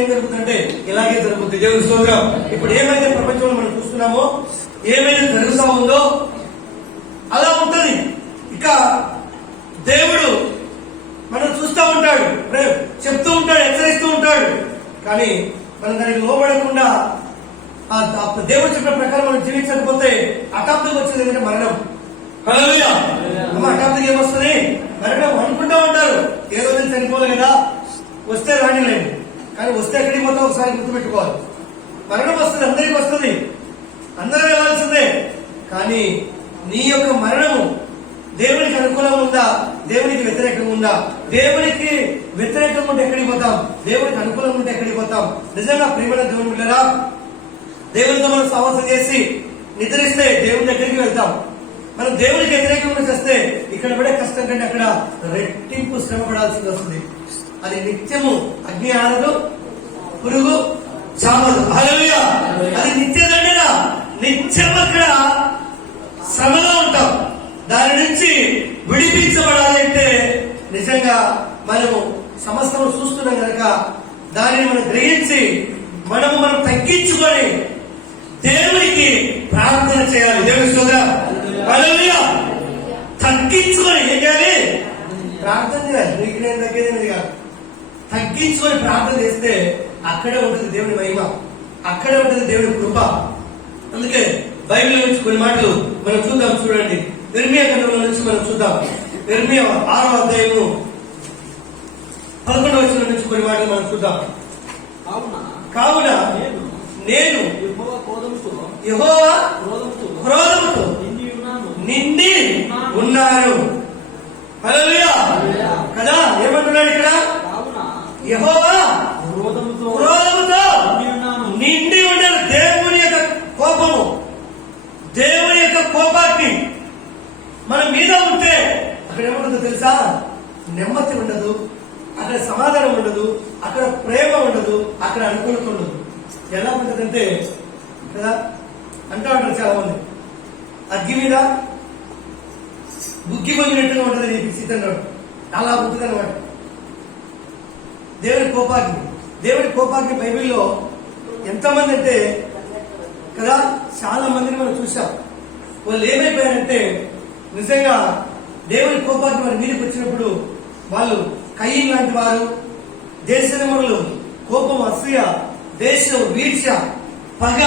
ఏం జరుగుతుందంటే ఇలాగే జరుగుతుంది. దేవుని స్తోత్రం. ఇప్పుడు ఏమైతే ప్రపంచంలో మనం చూస్తున్నామో, ఏమైతే జరుగుతూ ఉందో అలా ఉంటది. ఇక దేవుడు మనం చూస్తూ ఉంటాడు, చెప్తూ ఉంటాడు, హెచ్చరిస్తూ ఉంటాడు. కానీ మనం దానికి లోబడకుండా దేవుడు చెప్పిన ప్రకారం మనం జీవించకపోతే హఠాత్తుగా వచ్చేది ఏంటంటే మరణం. హల్లెలూయా. హఠాత్తుగా ఏమొస్తుంది? మరణం. అనుకుంటా ఉంటారు ఏదో నేను చనిపోలే కదా, వస్తే రానిలేదు. కానీ వస్తే ఎక్కడికి పోతా ఒకసారి గుర్తుపెట్టుకోవాలి. మరణం వస్తుంది, అందరికి వస్తుంది, అందరూ వెళ్ళాల్సిందే. కానీ నీ యొక్క మరణము దేవునికి అనుకూలంగా ఉందా, దేవునికి వ్యతిరేకంగా ఉందా? దేవునికి వ్యతిరేకంగా ఉంటే ఎక్కడికి పోతాం, దేవునికి అనుకూలంగా ఉంటే ఎక్కడికి పోతాం? నిజంగా ప్రియమైన దేవుని బిడ్డలారా, దేవునితో మనం సహవాసం చేసి నిద్రిస్తే దేవుని దగ్గరికి వెళ్తాం. మనం దేవునికి వ్యతిరేకంగా చేస్తే ఇక్కడ పడే కష్టం కంటే అక్కడ రెట్టింపు శ్రమ పడాల్సి వస్తుంది. అది నిత్యము అగ్ని ఆనదు, పురుగు చావదు. హల్లెలూయా. అది నిత్యదండన. నిత్యం అక్కడ శ్రమలో ఉంటాం. దాని నుంచి విడిపించబడాలి అంటే నిజంగా మనము సమస్తము చూస్తున్నాం కనుక దానిని మనం గ్రహించి మనం తగ్గించుకొని దేవునికి ప్రార్థన చేయాలి. దేవుని స్తోత్రం. హల్లెలూయా. తగ్గించుకొని ఏం చేయాలి? ప్రార్థన చేయాలి. నీకు నేను తగ్గేది కాదు. తగ్గించుకొని ప్రార్థన చేస్తే అక్కడే ఉంటుంది దేవుని మహిమ, అక్కడే ఉంటుంది దేవుని కృప. అందుకే బైబిల్ నుంచి కొన్ని మాటలు మనం చూద్దాం. చూడండి, ఇర్మియా గ్రంథం నుంచి మనం చూద్దాం. ఇర్మియా 6వ అధ్యాయము 11వ వచనం నుంచి కొన్ని మాటలు మనం చూద్దాం. కావున నేను యెహోవా క్రోధముతో నిండి ఉన్నాను. హల్లెలూయా కదా. ఏమంటున్నాడు ఇక్కడ? యెహోవా క్రోధముతో నిండి ఉన్నాడు. దేవుని యొక్క కోపము, దేవుని యొక్క కోపాన్ని మన మీద ఉంటే అక్కడ ఏముంటుందో తెలుసా? నెమ్మది ఉండదు, అక్కడ సమాధానం ఉండదు, అక్కడ ప్రేమ ఉండదు, అక్కడ అనుకూలత ఉండదు. ఎలా ఉంటుందంటే కదా అంటూ ఉంటారు చాలా మంది, అగ్గి మీద బుగ్గి పొందినట్టుగా ఉంటుంది నీ సీతంగా. అలా ఉంటుంది అనమాట దేవుని కోపాగ్ని. దేవుని కోపాగ్ని బైబిల్లో ఎంతమంది అంటే కదా చాలా మందిని మనం చూసాం. వాళ్ళు ఏమైపోయారంటే నిజంగా దేవుని కోపాగ్ని వారి మీదకి వచ్చినప్పుడు వాళ్ళు కయీన్ లాంటి వారు, దేశములు, కోపం, అసూయ, దేశం, వీక్ష, పగ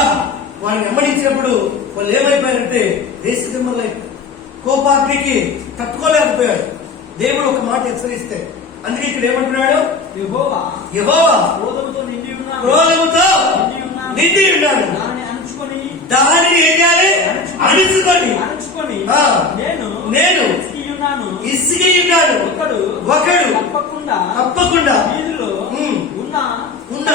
వారిని వెంబడించినప్పుడు వాళ్ళు ఏమైపోయారంటే దేశముల కోపాగ్నికి తట్టుకోలేకపోయాడు. దేవుడు ఒక మాట హెచ్చరిస్తే అందుకే ఇక్కడ ఏమంటున్నాడు? యెహోవా క్రోధముతో నిండి ఉన్నాడు. దానిని ఏం చేయాలి? అణుచుకొని నేను ఇసిగి ఉన్నాను. ఒకడు తప్పకుండా వీధిలో ఉన్న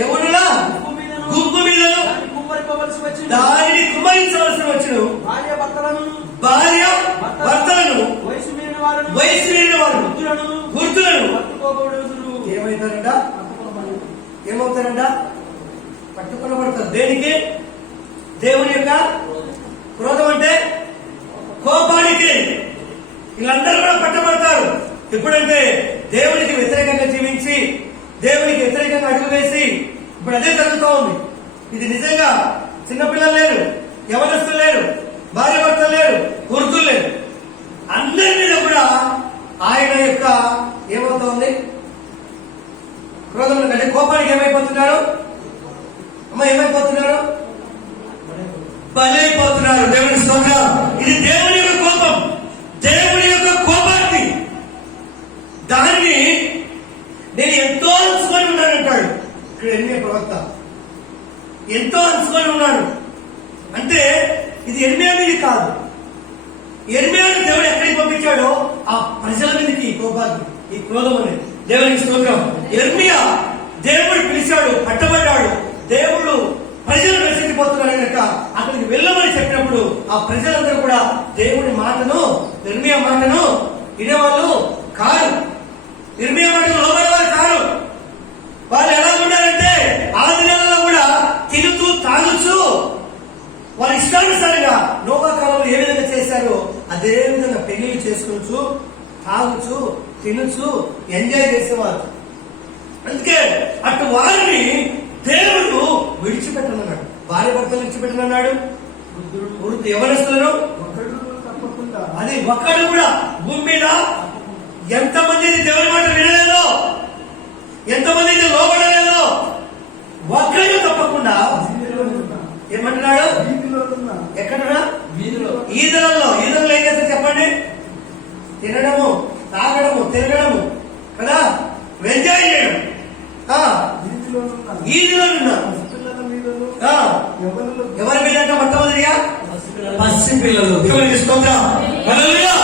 యవనుల గుంపు మీదను దానిని కుమ్మరించవలసి వచ్చును. భార్య భర్తలను వయసు మీరిన వారు వృద్ధులను ఏమవుతారంట? పట్టుకొనబడతారు. దేనికి? దేవుని యొక్క క్రోధం అంటే కోపానికి. వీళ్ళందరూ కూడా పట్టబడతారు. ఎప్పుడంటే దేవునికి వ్యతిరేకంగా జీవించి, దేవునికి వ్యతిరేకంగా అడుగు వేసి. ఇప్పుడు అదే జరుగుతూ ఉంది. ఇది నిజంగా చిన్నపిల్లలు లేరు, యవనస్తులు లేరు, భార్య భర్తలు లేరు, వృద్ధులు లేరు, అందరి మీద కూడా ఆయన యొక్క ఏమవుతోంది? క్రోధం అంటే కోపానికి ఏమైపోతున్నారు? ఏమైపోతున్నారు? బలైపోతున్నారు. దేవుని స్తోత్రం. ఇది దేవుని యొక్క కోపం, దేవుని యొక్క కోపాన్ని. దానిని నేను ఎంతో అంచుకొని ఉన్నానంటాడు ఇక్కడ ఎర్మియా ప్రవక్త. ఎంతో అంచుకొని ఉన్నాడు అంటే ఇది ఎర్మియా మీద కాదు. ఎర్మియాను దేవుడు ఎక్కడికి పంపించాడో ఆ ప్రజల మీదకి ఈ కోపాన్ని, ఈ క్రోధం అనేది. దేవునికి స్తోత్రం. ఎర్మియా దేవుడు పిలిచాడు, పట్టబడ్డాడు. దేవుడు ప్రజలు నశించిపోతున్నారు కనుక అక్కడికి వెళ్ళమని చెప్పినప్పుడు ఆ ప్రజలందరూ కూడా దేవుని మాటను, ఇర్మియా మాటను వినేవాళ్ళు కాదు. ఇర్మియా మాటను లోబడేవారు కాదు. వాళ్ళు ఎలా ఉన్నారంటే ఆ దినాలలో కూడా తినుతూ తాగుచు వారి ఇష్టానుసారంగా నోవా కాలంలో ఏ విధంగా చేశారో అదే విధంగా పెళ్లిళ్ళు చేసుకోవచ్చు, తాగుచు, తినచ్చు, ఎంజాయ్ చేసేవారు. అందుకే అటు వారిని దేవుడు విడిచిపెట్టనన్నాడు. భార్య భర్తలు విడిచిపెట్టనన్నాడు. వృద్ధ యవనస్తులను అది ఒక్కడు కూడా భూమి మీద ఎంతమంది దేవుని మాట వినలేదో, ఎంతమంది లోబడలేదో ఒక్కడు తప్పకుండా ఏమంటున్నాడు? ఎక్కడున్నా ఈదలలో ఏం చేస్తారు చెప్పండి? తినడము, తాగడము, తిరగడము కదా, ఎంజాయ్ చేయడం. ఈదిలో ఎవరి మీద అంటే మొట్టమొదటిగా పసి పిల్లలు. దేవునికి స్తోత్రం. హల్లెలూయా.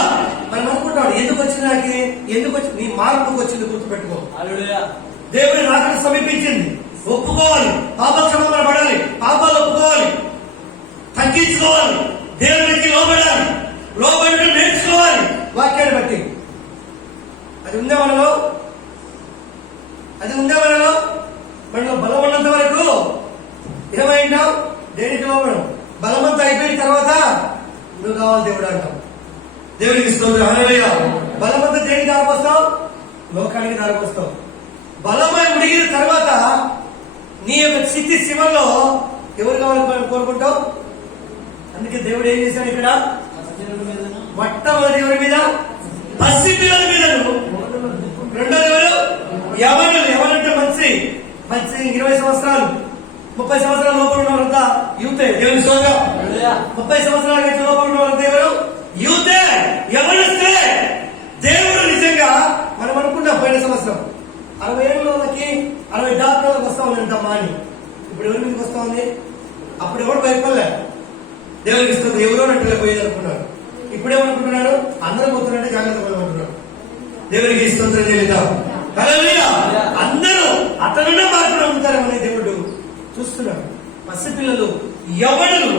మనం అనుకుంటాడు ఎందుకు వచ్చింది, ఎందుకు వచ్చి నీ మార్పుకు వచ్చింది గుర్తుపెట్టుకో. దేవుని రాకడ సమీపించింది. ఒప్పుకోవాలి, పాప క్షమాపణ పడాలి, పాపాలు ఒప్పుకోవాలి, తగ్గించుకోవాలి, దేవునికి లోబడాలి, లోబడి నేర్చుకోవాలి వాక్యాన్ని బట్టి. అది ఉందే మనలో, అది ఉందే మనలో. మనలో బలం ఉన్నంత వరకు ఏమైంటాం? దేనికి లోబడం. బలమంతా అయిపోయిన తర్వాత నువ్వు కావాలి దేవుడు అంటాం. దేవునికి స్తోత్రం. హల్లెలూయా. బలమంతా దేనికి దారిపోస్తావు? లోకానికి దారిపోస్తావు. బలమై ఉడిగిన తర్వాత నీ యొక్క స్థితి శివంలో ఎవరు కావాలని కోరుకుంటావు? అందుకే దేవుడు ఏం చేశాడు ఇక్కడ? మొట్టమొదటి ఎవరి మీద? పసి పిల్లల మీద. రెండోది ఎవరు? యవనులు. ఎవరంటే మంచి 20 సంవత్సరాలు 30 సంవత్సరాల లోపల ఉన్నవారంతా యూతే. దేవుని స్తోత్రం. 30 సంవత్సరాల కంటే లోపల ఉన్నవారంతా ఎవరు? యూతే, యవనస్తులే. దేవుడు నిజంగా మనం అనుకున్నాం పోయిన సంవత్సరం 60 ఏళ్ళకి 60 డాక్టర్లకు వస్తా ఉందంటమ్మా అని. ఇప్పుడు ఎవరి మీదకి వస్తా ఉంది? అప్పుడు ఎవరు భయపడలే. దేవునికి ఇస్తుంది. ఎవరో నట్టులే పోయేది అనుకున్నారు. ఇప్పుడేమనుకుంటున్నారు? అందరూ పోతున్నట్టే జాగ్రత్త పడమంటున్నారు. దేవునికి స్తోత్రం చెల్లిద్దాం. హల్లెలూయా. అందరూ అతనున్న మార్పులు ఉంటారని దేవుడు చూస్తున్నాడు. పసిపిల్లలు, యవనులు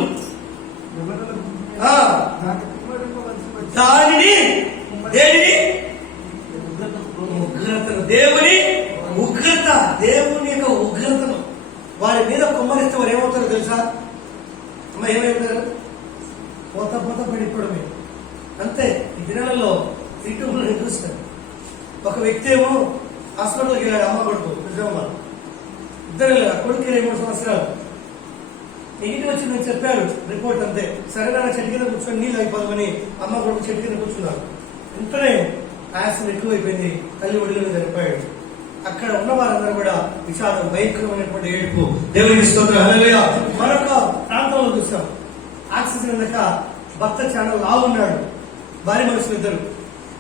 దానిని దేనిని ఉగ్రతను, దేవుని ఉగ్రత, దేవుని యొక్క ఉగ్రతను వారి మీద కుమ్మరిస్తే వారు ఏమవుతారో తెలుసా? అమ్మ ఏమవుతారు? పోత పడిపోవడమే అంతే. ఈ దినాలలో యూట్యూబ్లో నేను చూస్తాను. ఒక వ్యక్తి ఏమో హాస్పిటల్కి వెళ్ళాడు, అమ్మ కొడుకు నిజామాబాద్. ఇద్దరు వెళ్ళారు. కొడుకు 23 సంవత్సరాలు. నెగిటివ్ వచ్చిందని చెప్పారు రిపోర్ట్ అంతే. సరే నా చెట్టు కింద కూర్చొని నీళ్ళు అయిపోదామని అమ్మ కొడుకు చెట్టు కింద కూర్చున్నారు. వెంటనే ఆయాసం ఎక్కువైపోయింది, తల్లి ఒడిలో చనిపోయాడు. అక్కడ ఉన్న వారందరూ కూడా విషాదం, భయంకరమైనటువంటి ఏడుపు. దేవునికి స్తోత్రం. హల్లెలూయా. మరొక ప్రాంతంలో చూస్తాం. ఆక్సిజన్ అందక భర్త చాలా లావున్నాడు. భార్య మనుషులు ఇద్దరు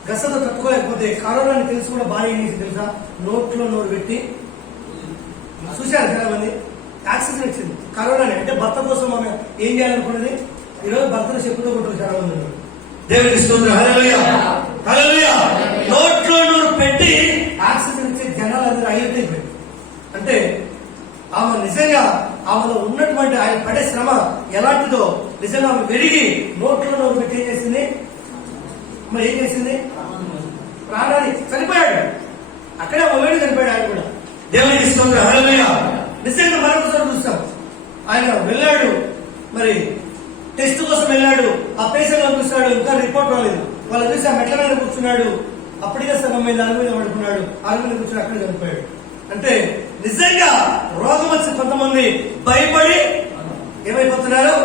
గసతో తట్టుకోలేకపోతే కరోనాని తెలిసి కూడా భార్య ఏం చేసి తెలుసా? నోట్లో నోరు పెట్టి చూశారు చాలా మంది. ఆక్సిజన్ వచ్చింది కరోనాని. అంటే భర్త కోసం ఆమె ఏం చేయాలనుకున్నది? ఈరోజు భర్తను చెప్పుతో కొట్టారు చాలా మంది. దేవునికి స్తోత్రం. హల్లెలూయా. హల్లెలూయా. నోట్లో నోరు పెట్టి ఆక్సిజన్ ఇచ్చే జనాలందరూ అయిపోయింది. అంటే ఆమె నిజంగా ఆమెలో ఉన్నటువంటి ఆయన పడే శ్రమ ఎలాంటిదో నిజంగా ఆమె పెరిగి నోట్లో నోరు పెట్టి ఏం చేసింది? మరి ఏం చేసింది? ప్రాణాన్ని చనిపోయాడు. అక్కడే మొదటి చనిపోయాడు ఆయన కూడా. దేవునికి స్తోత్రం. హల్లెలూయా. నిజంగా మరొకసారి చూస్తాం. ఆయన వెళ్ళాడు, మరి టెస్ట్ కోసం వెళ్ళాడు. ఆ పేషెంట్ చూస్తాడు, ఇంకా రిపోర్ట్ రాలేదు. వాళ్ళు చూసి ఆ మెట్ల మీద కూర్చున్నాడు. అప్పటికే సగం మీద అరుగు మీద పడుకున్నాడు. అరుగు మీద కూర్చొని అక్కడే చనిపోయాడు. అంటే నిజంగా రోగం వచ్చి కొంతమంది భయపడి ఏమైపోతున్నారు?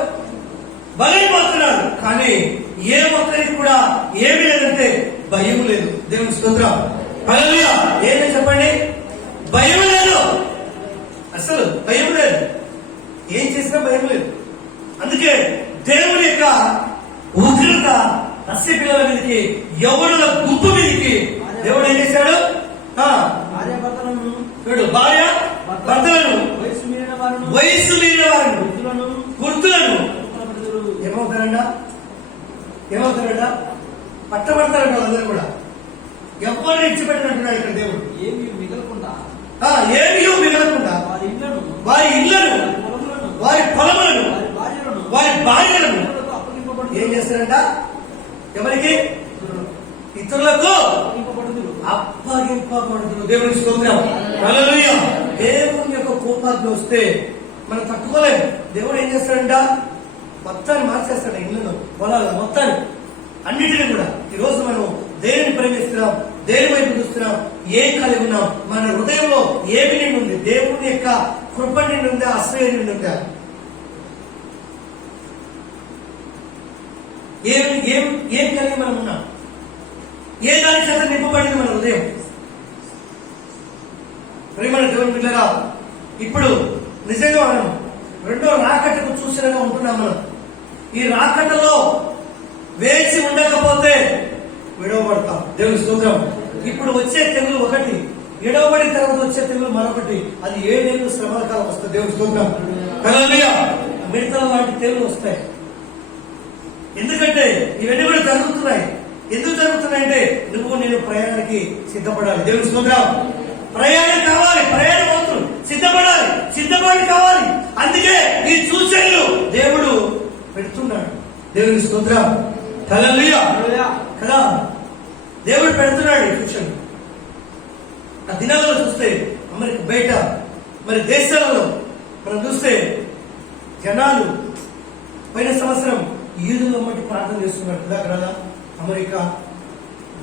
బలైపోతున్నారు. కానీ ఏ ఒక్కరికి కూడా ఏమీ లేదంటే భయం లేదు. దేవుని స్తోత్రం. హల్లెలూయా. ఏమి చెప్పండి? భయం లేదు. అసలు భయం లేదు. ఏం చేసినా భయం లేదు. అందుకే దేవుని యొక్క ఉగ్రత పసి పిల్లల మీదకి, యవ్వనుల గుంపు మీదకి దేవుడు ఏం చేశాడు? భార్య భర్తలను, వయసు మీరిన వారిని, గుర్తులను ఏమవుతారంట? పట్టబడతారంట. వాళ్ళందరూ కూడా ఎవరిని ఇచ్చిపెట్టినట్టున్నాడు ఇక్కడ దేవుడు. ఏమీ మిగలకుండా వారి ఇళ్లను, వారి పొలములను, వారి భార్యలను ఏం చేస్తారంట? ఎవరికి? ఇతరులకు అప్పగింపబడుతుంది. దేవునికి స్తోత్రం. హల్లెలూయా. దేవుని యొక్క కోపాగ్ని వస్తే మనం తట్టుకోలేము. దేవుడు ఏం చేస్తాడంట? మొత్తాన్ని మార్చేస్తాడు. ఇళ్లను, పొలాలు మొత్తాన్ని, అన్నిటినీ కూడా. ఈ రోజు మనం దేవుని ప్రేమిస్తున్నాం, దేని వైపు చూస్తున్నాం, ఏం కలిగి ఉన్నాం, మన హృదయంలో ఏమి నిండి ఉంది, దేవుని యొక్క కృప నిండి ఉందా, అసూయ నిండి ఉందా, ఏం కలిగి మనం ఉన్నాం, ఏ దాని చేత నింపబడింది మన హృదయం. ప్రేమల దేవుని బిడ్డలారా, ఇప్పుడు నిజంగా మనం రెండో రాకటకు చూసినగా ఉంటున్నాం. మనం ఈ రాకటలో వేచి ఉండకపోతే విడవబడతాం. దేవుని స్తోత్రం. ఇప్పుడు వచ్చే తెగులు ఒకటి, విడవబడిన తర్వాత వచ్చే తెగులు మరొకటి. అది 7 ఏళ్ళు శ్రమల కాలం వస్తుంది. దేవుని స్తోత్రం. హల్లెలూయా. మిడతల లాంటి తెగులు వస్తాయి. ఎందుకంటే ఇవన్నీ కూడా జరుగుతున్నాయి. ఎందుకు జరుగుతున్నాయంటే నువ్వు నేను ప్రయాణానికి సిద్ధపడాలి. దేవుని స్తోత్రం. ప్రయాణం కావాలి, ప్రయాణం అవుతుంది, సిద్ధపడి కావాలి. అందుకే ఈ సూచనలు దేవుడు పెడుతున్నాడు. దేవుని స్తోత్రం. హల్లెలూయా కదా, దేవుడు పెడుతున్నాడు ఈ సూచనలు. ఆ దినాలలో చూస్తే అమెరికా బయట మరి దేశాలలో మనం చూస్తే జనాలు పోయిన సంవత్సరం ఈదుల మట్టి ప్రార్థన చేస్తున్నారు కదా. అమెరికా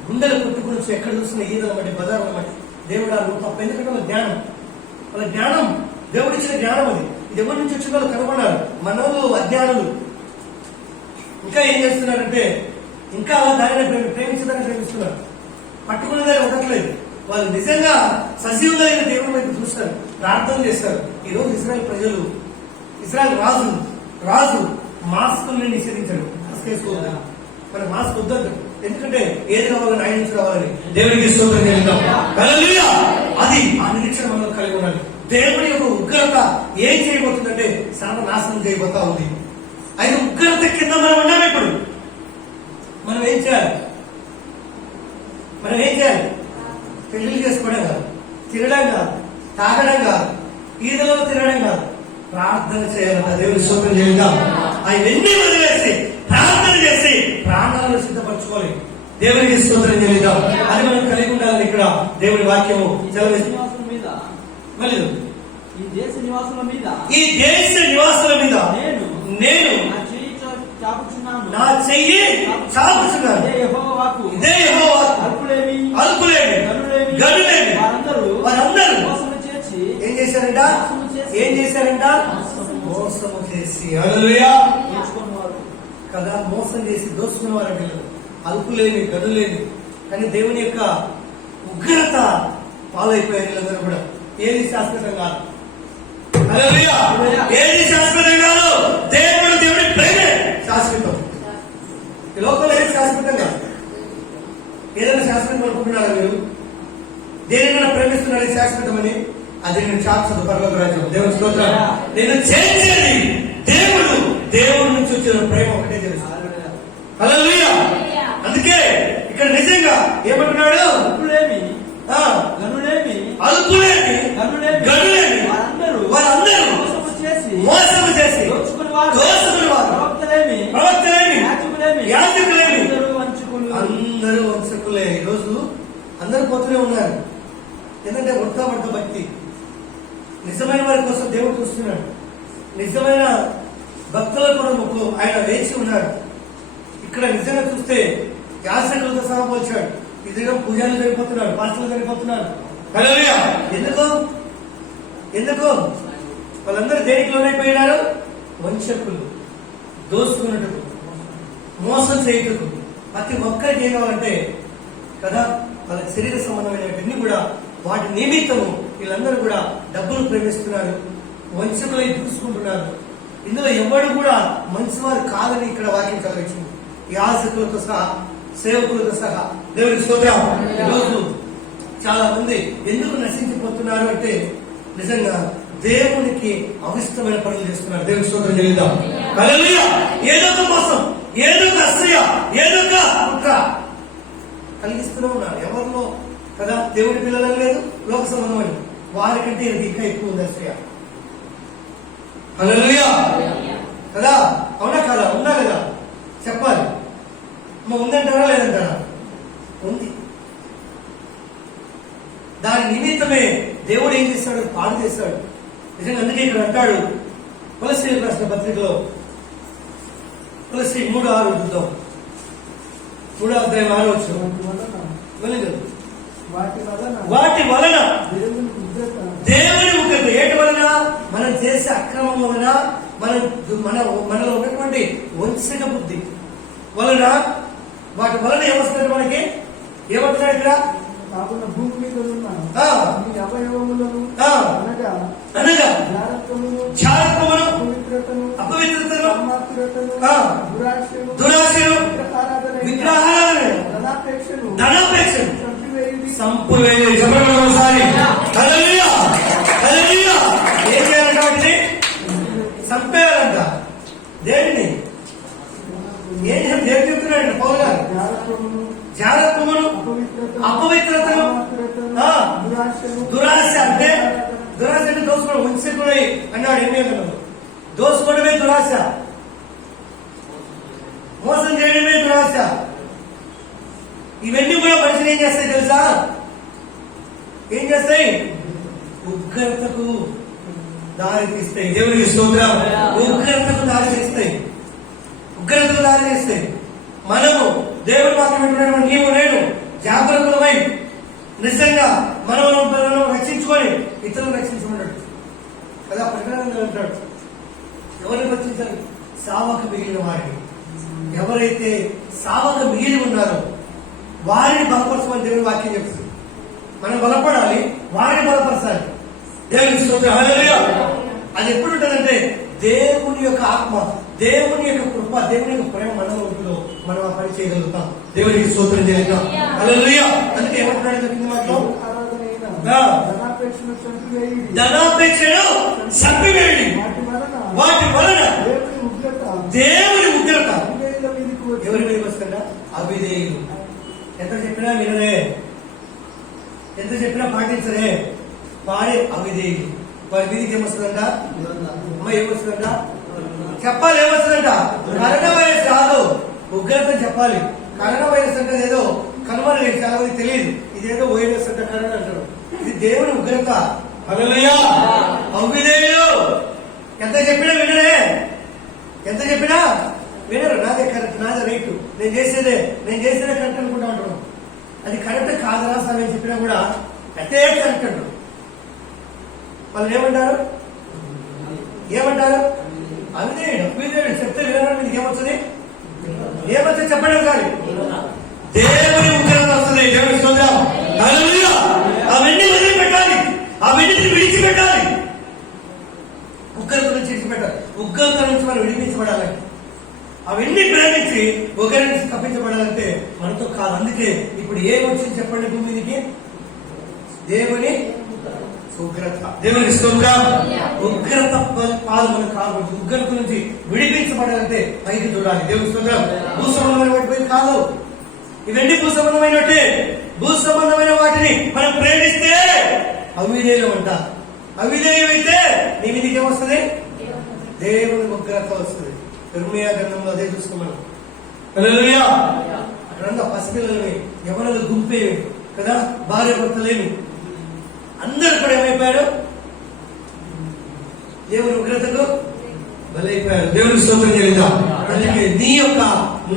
గుండెలు కొట్టుకుని ఎక్కడ చూస్తున్న ఈదుల మట్టి, బజార్ల మట్టి. దేవుడు ఆ తప్ప, ఎందుకంటే వాళ్ళ జ్ఞానం దేవుడిచ్చిన జ్ఞానం అది. ఇది ఎవరి నుంచి వచ్చిన వాళ్ళు కనుగొన్నారు. మనోళ్ళు అజ్ఞానులు ఇంకా ఏం చేస్తున్నారంటే ఇంకా దానిని ప్రేమించడానికి ప్రేమిస్తున్నారు, పట్టుకునేదాన్ని వదట్లేదు. వాళ్ళు నిజంగా సజీవులైన దేవుని వైపు చూస్తారు, ప్రార్థన చేస్తారు. ఈ రోజు ఇజ్రాయెల్ రాజు మాస్కుల్ని నిషేధించాడు. మాస్క్ వేసుకోవద్దు, మన మాస్క్ వద్దద్దు. ఎందుకంటే ఏది రావాలని ఆయన నుంచి రావాలని దేవునికి స్తోత్రం చెల్లిద్దాం. హల్లెలూయా. అది ఆ నిరీక్షణ మనం కలిగి ఉండాలి. దేవుడి యొక్క ఉగ్రత ఏం చేయబోతుందంటే సర్వనాశనం చేయబోతా ఉంది. అయితే ఉగ్రత కింద మనం ఉన్నాం. ఇప్పుడు మనం ఏం చేయాలి? పెళ్లిళ్ళు చేసుకోవడం కాదు, తినడం కాదు, తాగడం కాదు, ఈదలో తినడం కాదు, ప్రార్థన చేయాలంట. దేవుని స్తోత్రం చేద్దాం. అవన్నీ వదిలేసి ప్రార్థన చేసి ప్రాణాలను సిద్ధపరచుకోవాలి. దేవునికి స్తోత్రం చేద్దాం. అది మనం కలిగి ఉండాలని ఇక్కడ దేవుని వాక్యము సెలవిస్తుంది. మళ్ళీ ఈ దేశ నివాసుల మీద నేను నా చెయ్యి చాపుచున్నాను. ఇదే యెహోవా వాక్కు. అల్పులేమి గనులేమి వారందరూ ఏం చేశారంట? మోసము చేసి. హల్లెలూయా కదా, మోసం చేసి దోచుకున్న వారంటే అల్పులేని గనులేని. కానీ దేవుని యొక్క ఉగ్రత పాలైపోయారు వీళ్ళందరూ కూడా. ఏది శాశ్వతం కాదు. హల్లెలూయా. ఏది శాశ్వతం కాదు. దేవుడి ప్రేమే శాశ్వతం. ఈ లోకంలో ఏది శాశ్వతం కాదు. ఏదైనా శాశ్వతం అనుకుంటున్నారా మీరు? దేనినైనా ప్రేమిస్తున్నాడు శాశ్వతం అని, అది నేను శాశ్వత పరలోక రాజ్యం. దేవుని స్తోత్రం. నేను చేసేది దేవుడి నుంచి వచ్చిన ప్రేమ ఒకటే తెలుసు. హల్లెలూయా. అందుకే ఇక్కడ నిజంగా ఏమంటున్నాడు? అల్పులేమి గనులేమి వారందరూ మోసము చేసి ప్రవక్తలేమి యాజకులేమి అందరూ వంచకులే. ఈరోజు అందరూ పోతూనే ఉన్నారు. ఎందుకంటే వృత్తా భక్తి. నిజమైన వారి కోసం దేవుడు చూస్తున్నాడు. నిజమైన భక్తుల కొరకు ఆయన వేచి ఉన్నాడు. ఇక్కడ నిజంగా చూస్తే యాజకులతో సహా పోల్చాడు. నిజంగా పూజలు జరిగిపోతున్నారు, పాస్టర్లు జరిగిపోతున్నారు. హల్లెలూయా. ఎందుకు వాళ్ళందరూ దేనికి లోనైపోయినారు? వంచకులు, దోసుకున్నట్టుకు, మోసం చేయుటకు. ప్రతి ఒక్కరికి ఏం కావాలంటే కదా, వాళ్ళ శరీర సంబంధమైనవన్నీ కూడా వాటి నిమిత్తము వీళ్ళందరూ కూడా డబ్బులు ప్రేమిస్తున్నారు, వంచకులై దూసుకుంటున్నారు. ఇందులో ఎవరు కూడా మంచివారు కాదని ఇక్కడ వాక్యం చదివించింది. యాజకులతో సహా, సేవకులతో సహా. దేవునికి స్తోత్రం. ఈరోజు చాలా మంది ఎందుకు నశించిపోతున్నారు అంటే నిజంగా దేవునికి అవిష్టమైన పనులు చేస్తున్నారు. దేవునికి స్తోత్రం చెల్లిద్దాం. హల్లెలూయా. ఏదో ఒక మోసం, ఏదో ఒక అసూయ, ఏదో ఒక కుట్ర కలిగిస్తూనే ఉన్నారు. ఎవరిలో కదా దేవుడి పిల్లలని లేదు, లోక సంబంధమని వారికంటే ఇంకా ఎక్కువ ఉంది అసూయ. హల్లెలూయా కదా. అవునా కదా? ఉందా లేదా? చెప్పాలి. ఉందంటారా లేదంటారా? ఉంది. దాని నిమిత్తమే దేవుడు ఏం చేస్తాడు? పాడు చేస్తాడు. నిజంగా అందుకే ఇక్కడ అంటాడు కొలస్సీయులకు రాసిన పత్రికలో, కొలస్సీ 3:6 చూద్దాం. 3వ అధ్యాయం 6 వెళ్ళదు. వాటి వలన దేవుని ఉగ్రత దేవుని ఉగ్రత ఏటి వలన మనం చేసే అక్రమం వలన మనలో ఉన్నటువంటి వంశక బుద్ధి వలన వాటి వలన ఏమొస్తుంది మనకి ఏమవుతున్నాడు ఇక్కడ కాకుండా భూమి మీద ఉన్న ఆ, మీ అవయవములను ఆ, అనగా అనగా జారత్వమును చారత్వమును అపవిత్రతను అపవిత్రతను అమాత్రతను ఆ, దురాశను దురాశను విగ్రహారాధన విగ్రహాలను ధనాపేక్షను ధనాపేక్షను చంపివేయుడి సంపువేది చెప్పండి ఒకసారి హల్లెలూయా హల్లెలూయా ఏం చేయాలంట వాటిని చంపేయాలంట దేనిని ఏం దేవుడు చెప్తున్నాడు పౌలు గారు జారత్వమును జాగ్రత్తమును అపవిత్రతను ఆ, దురాశను దురాశ అంటే దురాశ అంటే దోసుకోవడం వంశకుడై అన్నాడు ఎన్నికలు దోసుకోవడమే దురాశ మోసం చేయడమే దురాశ ఇవన్నీ కూడా మనిషిని ఏం చేస్తాయి తెలుసా ఏం చేస్తాయి ఉగ్రతకు దారి తీస్తాయి దేవునికి స్తోత్రం ఉగ్రతకు దారి తీస్తాయి ఉగ్రతకు దారి తీస్తాయి మనము దేవుడు మాత్రం వింటున్నాడు నీవు నేను జాగ్రత్తలమై నిజంగా మనలను రక్షించుకొని ఇతరులను రక్షించమన్నాడు కదా ప్రకటనలో అంటాడు ఎవరిని రక్షించాలి సావక మిగిలిన వారిని ఎవరైతే సావక మిగిలి ఉన్నారో వారిని బలపరచమని దేవుని వాక్యం చెప్తుంది మనం బలపడాలి వారిని బలపరచాలి దేవుని స్తోత్రం హల్లెలూయా అది ఎప్పుడు ఉంటుందంటే దేవుని యొక్క ఆత్మ దేవుని యొక్క కృప దేవుని యొక్క ప్రేమ మనలో ఉంటుందో మనం ఆ పని చేయగలుగుతాం దేవునికి స్తోత్రం చేద్దాం హల్లెలూయా అందుకే ఏమంటున్నాడు కింద మాటలో ధనాపేక్షను చంపివేయుడి ధనాపేక్షను చంపివేయుడి వాటి వలన దేవుని ఉగ్రత ఎవరి మీద వస్తుందా అవిధేయులు ఎంత చెప్పినా వినరే ఎంత చెప్పినా పాటించరే వాడే అవిధేయులు వారి మీదకి ఏమొస్తుందంట అమ్మ ఏమొస్తుందంట చెప్పాలి ఏమొస్తుందంట కరోనా వైరస్ కాదు ఉగ్రత చెప్పాలి కరోనా వైరస్ అంటే ఏదో కనుమరు చాలా మంది తెలియదు ఇదేదో వైరస్ అంటే కరోనా అంటారు ఇది దేవుని ఉగ్రత హల్లెలూయా అవిధేయులు ఎంత చెప్పినా వినరే ఎంత చెప్పినా వినరు నాదే కరెక్ట్ నాదే రైట్ నేను చేసేదే కరెక్ట్ అనుకుంటా ఉంటాను అది కరెక్ట్ కాదరా సార్ నేను చెప్పినా కూడా అట్టే కరెక్ట్ అంటారు వాళ్ళు ఏమంటారు అవిధేయుడు చెప్తే వినడానికి మీకు ఏమొస్తుంది ఏమొస్తుంది చెప్పడం కాదు దేవుని ఉగ్రత వస్తుంది దేవుని స్తోత్రం హల్లెలూయా అవన్నీ వదిలిపెట్టాలి అవన్నీ విడిచిపెట్టాలి ఉగ్రత నుంచి విడిచిపెట్టాలి ఉగ్రత నుంచి మనం విడిపించబడాలి అవన్నీ ప్రేమించి ఒకరి నుంచి తప్పించబడాలంటే మనతో కాదు అందుకే ఇప్పుడు ఏమొచ్చింది చెప్పండి భూమి మీదకి దేవుని ఉగ్రత దేవునికి స్తోత్రం ఉగ్రత పాలు మనకు కాదు ఉగ్రత నుంచి విడిపించబడాలంటే పైకి చూడాలి దేవుని స్తోత్రం భూ సంబంధమైన వాటి కాదు ఇవన్నీ భూ సంబంధమైనట్టే భూ సంబంధమైన వాటిని మనం ప్రేమిస్తే అవిధేయం అంట అవిధేయం అయితే నీ మీదకి ఏమొస్తుంది దేవుని ఉగ్రత వస్తుంది ఇర్మియా గ్రంథంలో అదే చూస్తున్నాం హల్లెలూయా అక్కడ పసిపిల్లలని ఎవరైనా గుంపే కదా భార్య భర్తలేమి అందరూ కూడా ఏమైపోయారు దేవుని ఉగ్రతకు బలైపోయారు దేవుని స్తోత్రం చేద్దాం అందుకే నీ యొక్క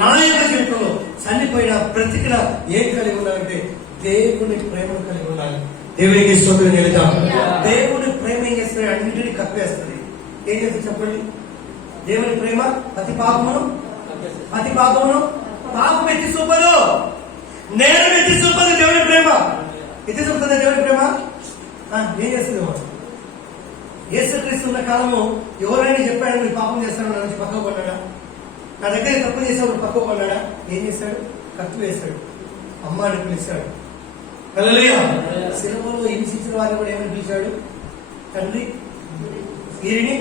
నా యొక్క జీవితంలో చనిపోయిన బ్రతికిన ఏం కలిగి ఉండాలంటే దేవుని ప్రేమను కలిగి ఉండాలి దేవునికి స్తోత్రం చేద్దాం దేవుని ప్రేమ ఏం చేస్తుంది అన్నింటినీ కప్పేస్తుంది ఏం చేస్తుంది చెప్పండి దేవుని ప్రేమ ప్రతి పాపమును పాపం ఎత్తి చూపదు నేరం ఎత్తి చూపదు దేవుని ప్రేమ ఎత్తి చూపుతుంది దేవుని ప్రేమ ఏం చేస్తుంది యేసుక్రీస్తు ఉన్న కాలము ఎవరైనా చెప్పాడు మీరు పాపం చేస్తాడు నా నుంచి పక్కకు కొన్నాడా నా దగ్గర తప్పు చేసాడు పక్కకు కొన్నాడా ఏం చేశాడు కత్తి వేశాడు అమ్మాని పిలిచాడు హల్లెలూయా సిలువలో హింసించిన వారిని కూడా ఏమని పిలిచాడు తండ్రి వీరిని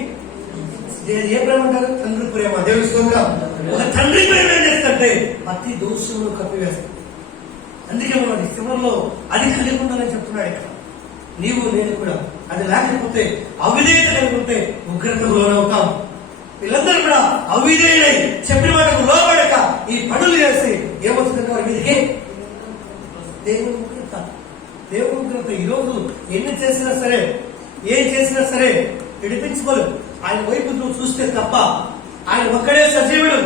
ఏ ప్రేమ అంటారు తండ్రి ప్రేమ దేవుని స్తోత్రం ఒక తండ్రి ప్రేమ ఏం చేస్తుంటే ప్రతి దోషంలో కప్పివేస్తాడు అందుకే మనం చివరిలో అది కలిగి ఉండాలని చెప్తున్నాడు ఇక్కడ నీవు నేను కూడా అది లేకపోతే అవిధేయత కలిగి ఉంటే ఉగ్రతకు లోనవుతాం వీళ్ళందరూ కూడా అవిధేయులై చెప్పిన మాటకు లోబడక ఈ పనులు చేసి ఏమవుతుందంటే వారి మీదకి దేవుని ఉగ్రత ఈరోజు ఎన్ని చేసినా సరే ఏం చేసినా సరే విడిపించుకోలేదు ఆయన వైపు నువ్వు చూస్తే తప్ప ఆయన ఒక్కడే సజీవుడు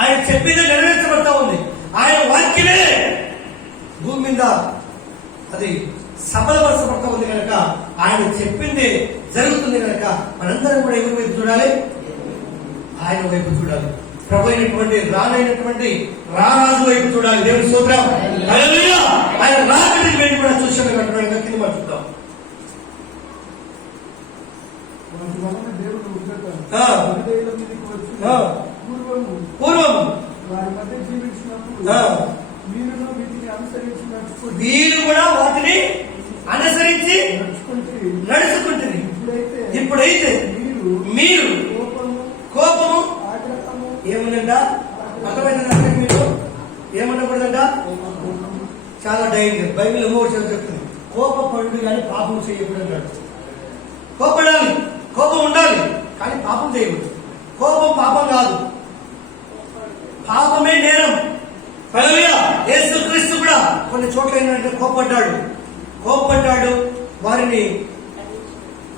ఆయన చెప్పిందే నెరవేర్చబడతా ఉంది ఆయన వాక్యమే భూమి మీద అది సఫలపరచబడతా ఉంది కనుక, ఆయన చెప్పింది జరుగుతుంది కనుక మనందరం కూడా ఎవరి వైపు చూడాలి? ఆయన వైపు చూడాలి. ప్రభు అయినటువంటి రానైనటువంటి రారాజు వైపు చూడాలి. దేవుని స్తోత్రం. హల్లెలూయా. ఆయన రాకడికి వెళ్ళి కూడా చూసాను కట్టుకోవడం కింద మనం చూద్దాం. వాటి వలన దేవుడు ఉగ్రత ఆ. హృదయాల మీదకి వచ్చి ఆ. పూర్వము వారి మధ్య జీవించినప్పుడు ఆ. మీరును వీటిని అనుసరించి నడుచుకుంటూ వీరు కూడా వాటిని అనుసరించి నడుచుకుంటుంది. ఇప్పుడైతే మీరు కోపము ఆగ్రహము ఏముందంట? అర్థమైందంట మీకు? ఏమన్నకూడదంట? చాలా డైంజర్. బైబిల్ ఇంకొకటి చెప్తుంది, కోపపడు కానీ పాపం చేయకూడదు అన్నాడు. కోపడాలి, కోపం ఉండాలి, కానీ పాపం చేయకూడదు. కోపం పాపం కాదు, పాపమే నేరం. హల్లెలూయా. యేసుక్రీస్తు కూడా కొన్ని చోట్ల ఏంటంటే కోపపడ్డాడు, వారిని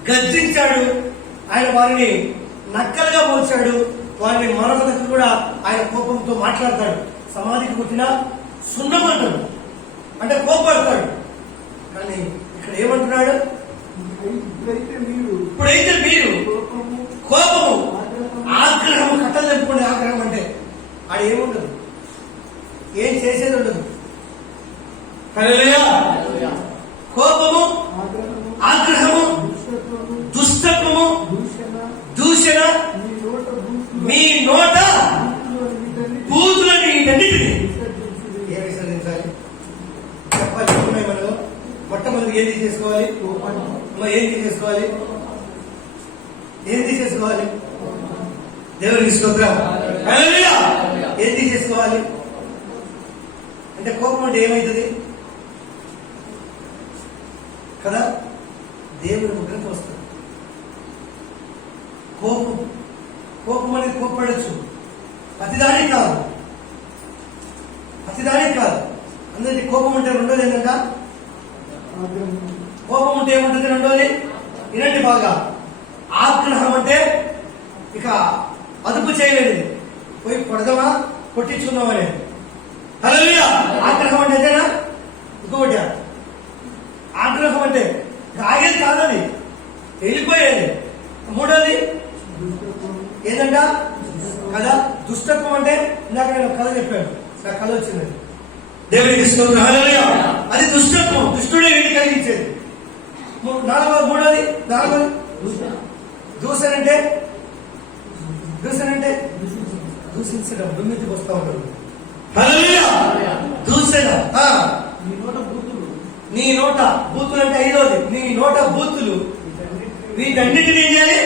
గద్దించాడు, ఆయన వారిని నక్కలుగా పోల్చాడు, వారిని మరొకరికి కూడా ఆయన కోపంతో మాట్లాడతాడు. సమాధికి పుట్టిన సున్నమంటాడు, అంటే కోపడతాడు. కానీ ఇక్కడ ఏమంటున్నాడు? ఇప్పుడైతే మీరు కోపము ఆగ్రహము, కట్టలు చెప్పుకోండి. ఆగ్రహం అంటే ఆడ ఏముండదు, ఏం చేసేది ఉండదు. హల్లెలూయా. కోపము, ఆగ్రహము, దుష్టత్వము, దూషణ, మీ నోట బూతులని వీటన్నిటిని ఏ విసర్జించాలి? చెప్పాలి. చెప్పున్నాయి మనలో. మొట్టమొదటి ఏం తీసేసుకోవాలి? ఏం తీసేసుకోవాలి? దేవునికి స్తోత్రం. హల్లెలూయా. ఏం తీసేసుకోవాలి అంటే, కోపం అంటే ఏమైతుంది కదా? దేవుని ఉగ్రత వస్తుంది. కోపం అనేది కోప్పడచ్చు, ప్రతిదానికి కాదు. అందరికి కోపం అంటే రెండోది ఏంటంట? కోపం అంటే ఏముంటుంది? రెండోది వినండి బాగా. ఆగ్రహం అంటే ఇక అదుపు చేయలేదు, పోయి కొడదామా, కొట్టించుకుందాం అనేది. హల్లెలూయా. ఆగ్రహం అంటే అదేనా? ఇంకొకటి ఆగ్రహం అంటే ఆగేది కాదని వెళ్ళిపోయేది. మూడోది ఏదంట కదా? దుష్టత్వం అంటే ఇందాక నేను కథ చెప్పాను, నాకు కథ వచ్చింది. దేవునికి స్తోత్రం. హల్లెలూయా. అది దుష్టత్వం, దుష్టుడే వీటి కలిగించేది. మూడోది దూషించడం, దుమ్మెత్తికి వస్తూ ఉంటాడు. హల్లెలూయా. దూషణ. నీ నోట బూతులు అంటే ఐదోది, నీ నోట బూతులు, వీటన్నిటిని ఏం చేయాలి?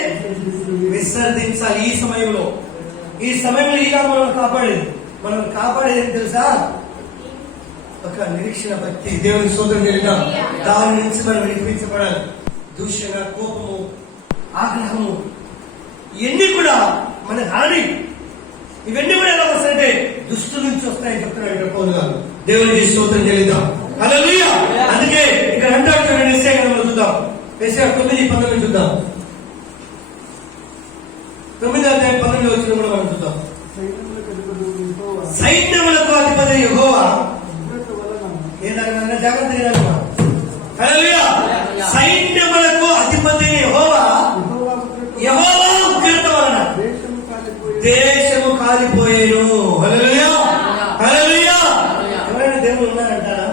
విసర్జించాలి. ఈ సమయంలో ఇలా మనం కాపాడేది ఏం తెలుసా? ఒక నిరీక్షణ భక్తి. దేవుని స్తోత్రం జరిగిన దాని నుంచి మనం విడిపించబడాలి. దూషణ, కోపము, ఆగ్రహము, ఇవన్నీ కూడా మన హాని. ఇవన్నీ కూడా ఎలా వస్తాయంటే దుష్టు నుంచి వస్తాయని చెప్తున్నాడు పౌలు గారు. దేవునికి స్తోత్రం చెల్లిద్దాం. హల్లెలూయా. అందుకే ఇక్కడ అంటాడు చూడండి, యెషయా గ్రంథంలో చూద్దాం. యెషయా 9:19 చూద్దాం. 9:19 వచ్చిన కూడా మనం చూద్దాం. సైన్యములకు అధిపతి యెహోవా. ఏదైనా జాగ్రత్త చేయాలమ్మా. హల్లెలూయా. సైన్యములకు అధిపతి యెహోవా ఉగ్రత వలన దేశము కాలిపోయేను. హల్లెలూయా. హల్లెలూయా. ఎవరైనా దేవుడు ఉన్నారంటారా?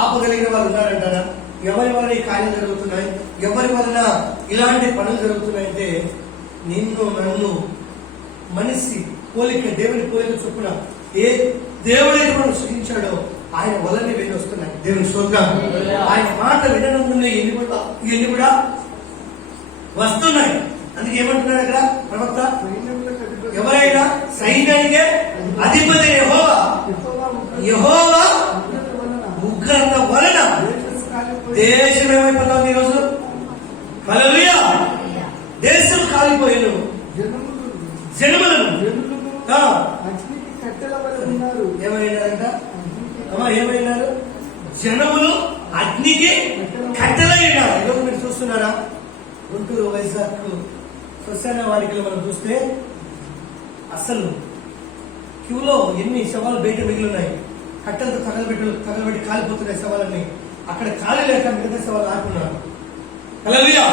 ఆపగలిగిన వాళ్ళు ఉన్నారంటారా? ఎవరి వలన ఈ కార్యం జరుగుతున్నాయి, ఎవరి వలన ఇలాంటి పనులు జరుగుతున్నాయంటే, నిన్ను నన్ను మనిషి పోలిక, దేవుని పోలిక చొప్పున ఏ దేవుడైతే మనం సృష్టించాడో ఆయన వలనే వెళ్ళి వస్తున్నాయి. దేవుని స్తోత్రం. ఆయన మాట వినడం ఇవన్నీ కూడా వస్తున్నాయి. అందుకే ఏమంటున్నాడు అక్కడ ప్రవక్త? ఎవరైనా సైన్యానికే అధిపతి యెహోవా ఉగ్రత వలన దేశం ఏమైపోతుంది ఈరోజు? హల్లెలూయా. దేశం కాలిపోయాను. జనములను ఏమైనారంట? ఏమైనారు? జనములు అగ్నికి కట్టెలైనారు. ఈరోజు మీరు చూస్తున్నారా? గుంటూరు, వైజాగ్ శ్మశాన వాడికలు మనం చూస్తే అసలు క్యూలో ఎన్ని శవాలు బయట మిగిలి ఉన్నాయి. కట్టెలతో తగలబెట్టి కాలిపోతున్నాయి శవాలన్నీ. అక్కడ ఖాళీ లేక మిగతా శవాలు ఆపి ఉన్నారు. హల్లెలూయా,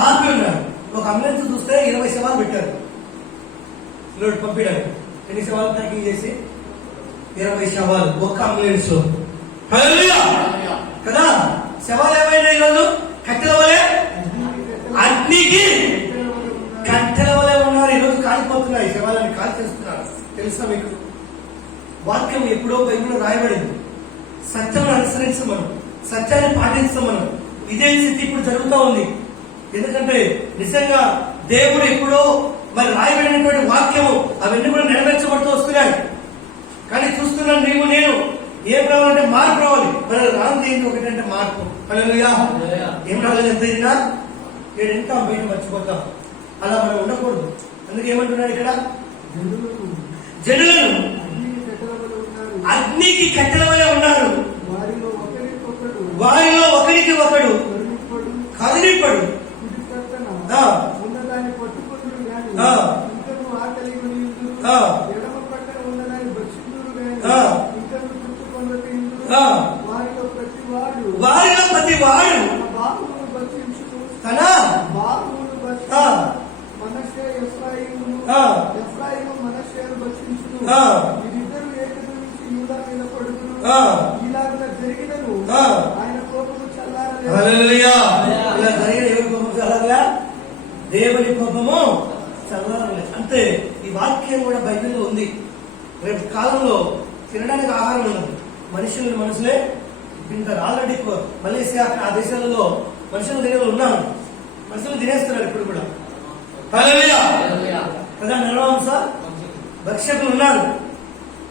ఆపి ఉన్నారు. ఒక అంబులెన్స్ చూస్తే 20 శవాలు పెట్టారు లోడ్ పంపించడానికి. ఎన్ని శవాలు ప్యాకింగ్ చేసి? 20 శవాలు ఒక్క అంబులెన్స్ లో. హల్లెలూయా కదా. శవాలు ఏమైనా ఈరోజు కట్టెల వలె, అగ్నికి కట్టెల వలె ఉన్నారు. ఈరోజు కాలిపోతున్నాయి, శవాలని కాల్ చేస్తున్నారు. తెలుసా మీకు? వాక్యం ఎప్పుడో బైబిల్లో రాయబడింది. సత్యం అనుసరించమను, సత్యాన్ని పాటించమను. ఇదే స్థితి ఇప్పుడు జరుగుతూ ఉంది. ఎందుకంటే నిజంగా దేవుడు ఎప్పుడో మరి రాయబడినటువంటి వాక్యము అవన్నీ కూడా నెరవేర్చబడుతూ వస్తున్నాయి. కానీ చూస్తున్నాను నీవు నేను ఏం రావాలంటే మార్పు రావాలి. మరి రాంది ఏంటి? ఒకటంటే మార్పు. హల్లెలూయా. ఏం రాలేదు ఎంత తిన్నా నేను ఎంత బయట మర్చిపోతాం. అలా మనం ఉండకూడదు. అందుకే ఏమంటున్నాడు ఇక్కడ? జనులను అగ్నికి కట్టెల వలె ఉన్నారు, వారిలో ఒకరికి ఒకడు కదిలిపడు. ఉన్నదాన్ని పట్టుకుంటుడు గాని ఇంకను ఆకలిగా నీళ్ళు, ఎడమ పక్కన ఉన్నదాన్ని భక్షించుడు గాని ఇంకను చుట్టుకొనబెట్టిండు. వారిలో ప్రతి వాడు తన బాహువును భక్షించును, తన బాహువును భక్షించును. మనష్షే ఎఫ్రాయిము, ఎఫ్రాయిము మనష్షేను భక్షించును. వీరిద్దరూ ఏకీభవించి యూదా మీద పడుదురు. ఇలాగా జరిగినను ఆయన కోపము చల్లారలేదు. హల్లెలూయా. ఇలా జరిగిన ఎవరి కోపం చల్లారలే? దేవుని కోపము చల్లారలేదు. అంతే. ఈ వాక్యం కూడా బైబిల్లో ఉంది. రేపు కాలంలో తినడానికి ఆహారం ఉండదు, మనుషులే తింటారు. ఆల్రెడీ మలేసియా ఆ దేశాలలో మనుషులు తినేవాళ్ళు ఉన్నారు. మనుషులు తినేస్తున్నారు ఇప్పుడు కూడా. హల్లెలూయా కదా. నరమాంస భక్షకులు ఉన్నారు.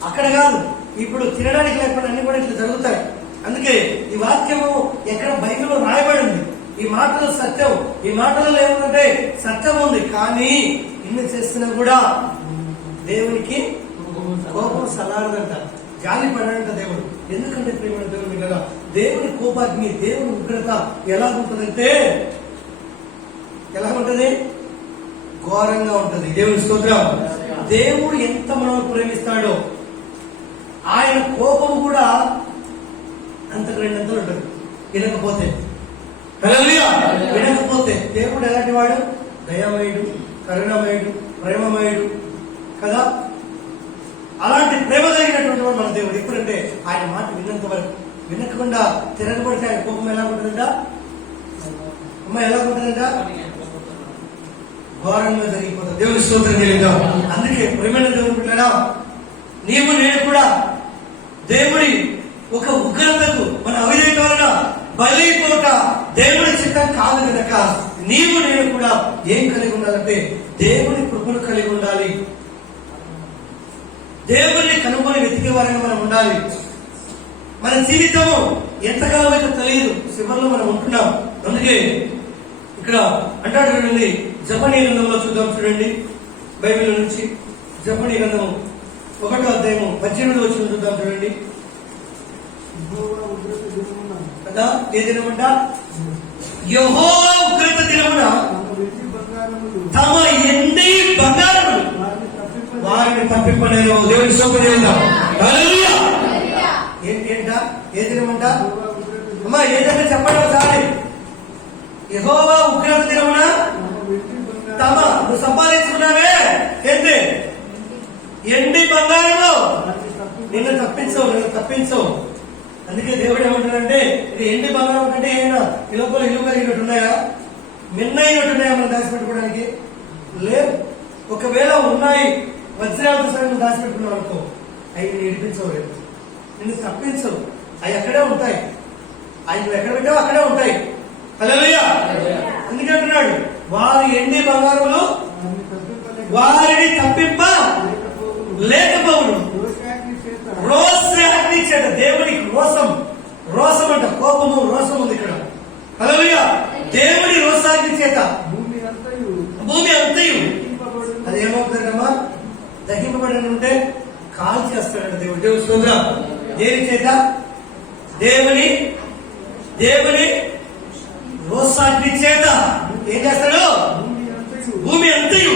అక్కడ కాదు, ఇప్పుడు తినడానికి లేకుండా అన్ని కూడా ఇట్లా జరుగుతాయి. అందుకే ఈ వాక్యము ఎక్కడ బైబిల్లో రాయబడింది. ఈ మాటలు సత్యం. ఈ మాటలలో ఏముందంటే సత్యం ఉంది. కానీ ఇన్ని చేస్తున్నా కూడా దేవునికి కోపం సలారదంట, జాలి పడాడంట దేవుడు. ఎందుకంటే ప్రేమ దేవుడు మిగతా దేవుని కోపాగ్ని, దేవుని ఉగ్రత ఎలా ఉంటుందంటే ఎలా ఉంటది? ఘోరంగా ఉంటది. దేవుని స్తోత్రం. దేవుడు ఎంత మనల్ని ప్రేమిస్తాడో ఆయన కోపం కూడా అంతకు రెండంతలు ఉంటుంది. వినకపోతే వినకపోతే దేవుడు ఎలాంటి వాడు? దయామయుడు, కరుణమయుడు, ప్రేమమయుడు కదా. అలాంటి ప్రేమ కలిగినటువంటి వాడు మన దేవుడు. ఎప్పుడంటే ఆయన మాట విన్నంత వరకు. వినకుండా తిరగబడితే ఆయన కోపం ఎలా ఉంటుందంట? అమ్మ ఎలా ఉంటుందంట? ఘోరంగా జరిగిపోతుంది. దేవుని స్తోత్రం చెల్లిద్దాం. అందుకే ప్రేమైన దేవుడు బిడ్డలారా, నీవు నేను కూడా దేవుడి ఒక ఉగ్రతకు మన అవిధేయత వలన బలైపోక దేవుడి చిత్తం కాదు కనుక నీవు నేను కూడా ఏం కలిగి ఉండాలంటే దేవుని కృపను కలిగి ఉండాలి. దేవుడిని కనుగొని వెతికే వారిని మనం ఉండాలి. మన జీవితము ఎంతకాలం అయితే తెలియదు, చివరిలో మనం ఉంటున్నాం. అందుకే ఇక్కడ అంటాడు చూడండి, జపనీ గ్రంథంలో చూద్దాం. చూడండి బైబిల్ నుంచి జపనీ గ్రంథం 1వ అధ్యాయము 18వ వచనం చూద్దాం. చూడండి కదా. ఏ దినమంట? యెహోవా ఉగ్రత దినమున తమ ఎండి బంగారములు వారిని తప్పింపలేదు. దేవుని స్తోత్రం. హల్లెలూయా. ఏంట? ఏ దినమంట? అమ్మా ఏదంటే చెప్పండి ఒకసారి. యెహోవా ఉగ్రత దినమున తమ, నువ్వు సంపాదించుకున్నావే ఏంటి? ఎండి బంగారంలో నిన్ను తప్పించవు. అందుకే దేవుడు ఏమంటాడంటే ఇది ఎండి బంగారం కంటే ఏమైనా ఈ లోపల ఇల్లు కలిగినట్టున్నాయా, మిన్నైనట్టున్నాయా మనం దాచిపెట్టుకోవడానికి? లేదు. ఒకవేళ ఉన్నాయి, వజ్రాలతో సరే నువ్వు దాచిపెట్టుకున్నావు అనుకో, అవి నేను ఏడిపించవు, నిన్ను తప్పించవు. అవి అక్కడే ఉంటాయి. అవి నువ్వు ఎక్కడ పెట్టావు అక్కడే ఉంటాయి. హల్లెలూయా. అందుకే అంటున్నాడు వారి ఎండి బంగారములు వారిని తప్పింప లేకపోవును. రోషాగ్ని చేత, దేవునికి రోషం అంట, కోపము, రోషం ఉంది ఇక్కడ. హల్లెలూయా. దేవుని రోషాగ్ని చేత భూమి అంతయు అది ఏమవుతుందమ్మా? దహింపబడి ఉంటే కాల్ చేస్తాడంట దేవుడు. దేవుడు స్తోత్రం. దేని చేత? దేవుని రోషాగ్ని చేత ఏం చేస్తాడు? భూమి అంతయు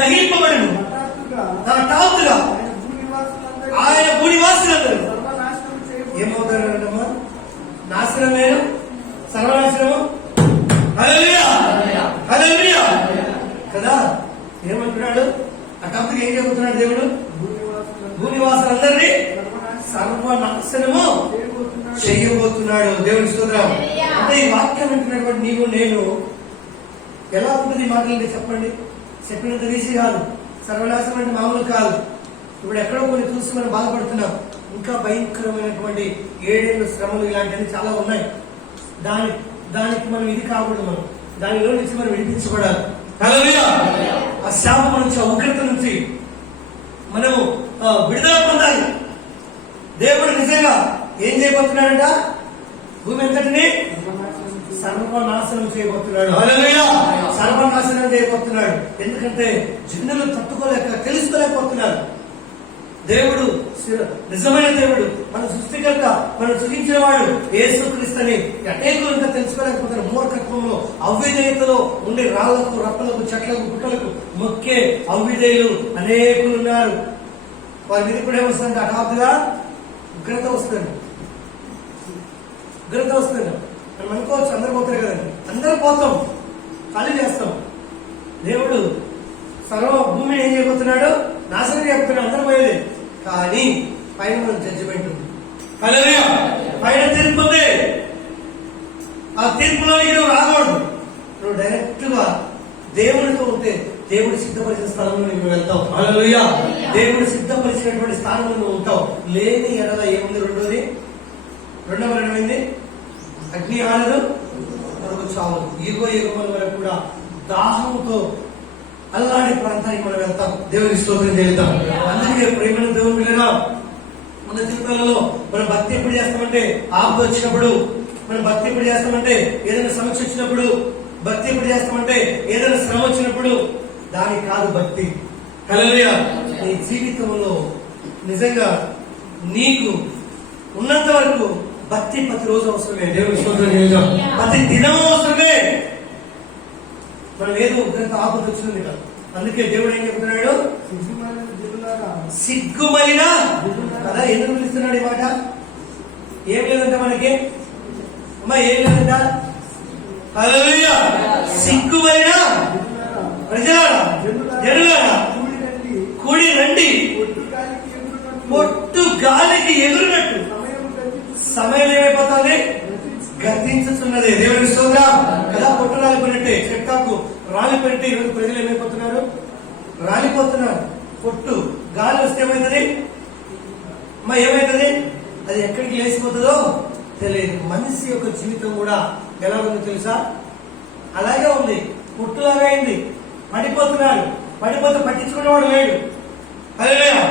దహింపబడను. హఠాత్తుగా ఆయన భూనివాసులందరూ ఏమవుతారమ్మా? నాశనం నాశనం నేను, సర్వనాశనము. హల్లెలూయా, హల్లెలూయా కదా. ఏమంటున్నాడు? అటాప్తికి ఏం చెబుతున్నాడు దేవుడు? భూనివాసులందరినీ సర్వనాశనము చేయబోతున్నాడు. దేవుని స్తోత్రం. అంటే ఈ వాక్యం వింటున్నటువంటి నీవు నేను ఎలా ఉంటుంది? ఈ మాటలు చెప్పండి. చెప్పినంత ఈజీ కాదు. సర్వనాశనం అంటే మామూలు కాదు. ఇప్పుడు ఎక్కడో కొన్ని చూసి మనం బాధపడుతున్నాం. ఇంకా భయంకరమైనటువంటి 7 ఏళ్ళు శ్రమలు ఇలాంటివి చాలా ఉన్నాయి. దానికి మనం ఇది కాకూడదు. మనం దానిలో నుంచి మనం విడిపించబడాలి. హల్లెలూయా. ఆ శాపం నుంచి, ఆ ఉగ్రత నుంచి మనము విడుదల పొందాలి. దేవుడు నిజంగా ఏం చేయబోతున్నాడంట? భూమి ఎంతటిని సర్వనాశనం చేయబోతున్నాడు. హల్లెలూయా. సర్వనాశనం చేయబోతున్నాడు. ఎందుకంటే జనులు తట్టుకోలేక, తెలుసుకోలేకపోతున్నారు. దేవుడు నిజమైన దేవుడు, మన సృష్టికర్త, మనం సృష్టించిన వాడు యేసుక్రీస్తుని అనేకులు ఇంకా తెలుసుకోలేకపోతారు. మూర్ఖత్వంలో, అవిధేయతలో ఉండే రాళ్లకు, రప్పలకు, చెట్లకు, గుట్టలకు మొక్కే అవిధేయులు అనేకులు ఉన్నారు. వారి మీద కూడా ఏమొస్తుందంటే హఠాత్తుగా ఉగ్రత వస్తుంది. ఉగ్రత వస్తుంది. మనం అనుకోవచ్చు అందరు పోతారు కదండి. అందరు పోతాం, ఖాళీ చేస్తాం. దేవుడు సర్వ భూమిని ఏం చేయబోతున్నాడు? నాశనం చేయబోతున్నాడు. అందరూ పోయేది. కానీ పైన మన జడ్జిమెంట్ ఉంది. హల్లెలూయా. పైన తీర్పు ఉంది. ఆ తీర్పులో నువ్వు రాకూడదు. నువ్వు డైరెక్ట్ గా దేవుడితో ఉంటే దేవుడు సిద్ధపరిచిన స్థలంలో నువ్వు వెళ్తావు. హల్లెలూయా. దేవుడు సిద్ధపరిచినటువంటి స్థానంలో నువ్వు ఉంటావు. లేని ఎడల ఏముంది? రెండవ ఏమైంది? అగ్ని ఆడదు, మనకు చావదు. యుగముల వరకు కూడా దాహంతో అల్లాడి ప్రాంతానికి మనం వెళ్తాం. దేవుని స్తోత్రం చేద్దాం. అందుకే ప్రేమ దేవుని పిల్లగా మన జీవితాలలో మనం భక్తి ఎప్పుడు చేస్తామంటే ఆపద వచ్చినప్పుడు, మనం భక్తి ఎప్పుడు చేస్తామంటే ఏదైనా సమస్య వచ్చినప్పుడు, భక్తి ఎప్పుడు చేస్తామంటే ఏదైనా శ్రమ వచ్చినప్పుడు. దానికి కాదు భక్తి. హల్లెలూయా. నీ జీవితంలో నిజంగా నీకు ఉన్నంత వరకు భక్తి ప్రతిరోజు అవసరమే. దేవుని స్తోత్రం చేద్దాం. ప్రతి దినం అవసరమే. మనం ఏదో ఉగ్రత ఆపద వచ్చింది కదా. అందుకే దేవుడు ఏం చెప్తున్నాడు? సిగ్గుమలిన కదా. ఎందుకు పిలుస్తున్నాడు ఈ మాట? ఏం లేదంట మనకి. అమ్మా ఏం లేదంట? హల్లెలూయా. సిగ్గుమలిన ప్రజలారా, జనులారా కూడి రండి, పొట్టు గాలికి ఎగురునట్టు సమయం ఏమైపోతుంది? గతించుతున్నది. దేవుని స్తోత్రం కదా. పొట్టు రాలిపోయినట్టే, చెట్టాకు రాలిపోయినట్టే ఈరోజు ప్రజలు ఏమైపోతున్నారు? రాలిపోతున్నారు. పొట్టు గాలి వస్తే ఏమవుతుంది? అమ్మా ఏమవుతుంది? అది ఎక్కడికి లేచిపోతుందో తెలియదు. మనిషి యొక్క జీవితం కూడా ఎలా ఉందో తెలుసా? అలాగే ఉంది. పొట్టులాగా అయింది. పడిపోతున్నారు. పడిపోతే పట్టించుకునేవాడు లేడు. హల్లెలూయా.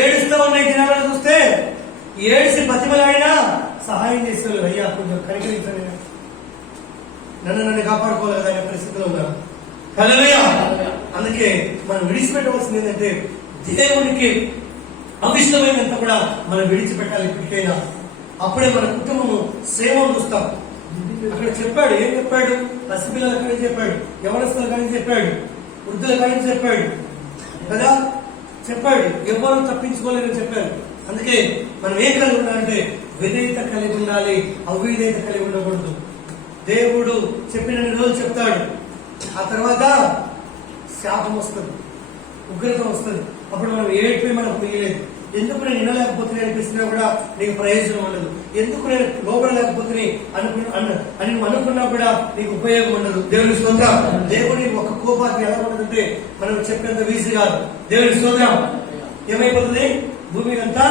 ఏడుస్తూ ఉన్న జనాలను చూస్తే ఏడిసి బతిమలాడినా సహాయం చేసేవాళ్ళు. అయ్యా కొంచెం కనికరించండి, నన్ను కాపాడుకోలేదు అనే పరిస్థితిలో ఉన్నారు. హల్లెలూయా. అందుకే మనం విడిచిపెట్టవలసింది ఏంటంటే దేవునికి అవిష్టమైనంత కూడా మనం విడిచిపెట్టాలి ఇప్పటికైనా. అప్పుడే మన కుటుంబము సేవను చూస్తాం. అక్కడ చెప్పాడు. ఏం చెప్పాడు? పసిపిల్లల కానీ చెప్పాడు, యవనస్తుల కానీ చెప్పాడు, వృద్ధుల కానీ చెప్పాడు కదా. చెప్పాడు ఎవరు తప్పించుకోలేదని చెప్పారు. అందుకే మనం ఏం కలిగి ఉండాలంటే విధేయత కలిగి ఉండాలి, అవిధేయత కలిగి ఉండకూడదు. దేవుడు చెప్పిన రోజులు చెప్తాడు. ఆ తర్వాత శాపం వస్తుంది, ఉగ్రత వస్తుంది. అప్పుడు మనం ఏడిపోయి మనకు మిగిలేదు. ఎందుకు నేను వినలేకపోతున్నా అనిపిస్తున్నా కూడా నీకు ప్రయోజనం ఉండదు. ఎందుకు నేను లోపడలేకపోతున్నా అని అనుకున్నా కూడా నీకు ఉపయోగం ఉండదు. దేవుని స్తోత్రం. దేవుడి ఒక కోపాన్ని ఎలా ఉండదంటే మనం చెప్పేంత వీసి కాదు. దేవుని స్తోత్రం. ఏమైపోతుంది? భూమి అంతా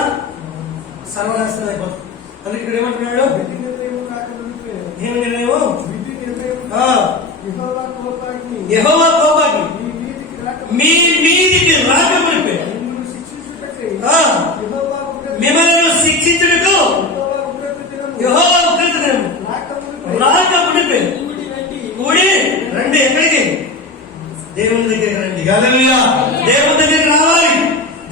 సర్వనాశనం అయిపోతుంది. అందుకే ఇక్కడ ఏమంటున్నాడు? ఏమి నిర్ణయం? యెహోవా కోపాగ్ని మీ మీదికి రాకమునిపే మిమ్మల్ని శిక్షించుటకు యెహోవా ఉగ్రత దినము రాకమునిపే కూడి రండి. ఎక్కడికి? దేవుని దగ్గరికి రండి. హల్లెలూయా. దేవుని దగ్గరికి రావాలి.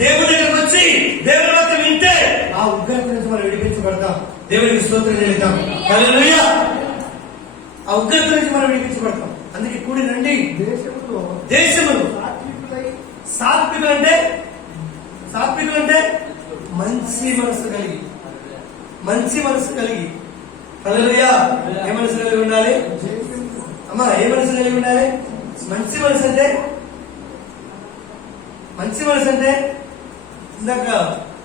దేవుని దగ్గరకు వచ్చి దేవుని వాక్యం వింటే ఆ ఉగ్రత నుంచి మనం విడిపించబడతాం. దేవునికి స్తోత్రం చేద్దాం. హల్లెలూయా. ఆ ఉగ్రత నుంచి మనం విడిపించబడతాం. అందుకే కూడి రండి. దేశములు సాత్వికులు అంటే మంచి మనసు కలిగి హల్లెలూయా. ఏ మనసు కలిగి ఉండాలి అమ్మా? ఏ మనసు కలిగి ఉండాలి? మంచి మనసు అంటే ఇందాక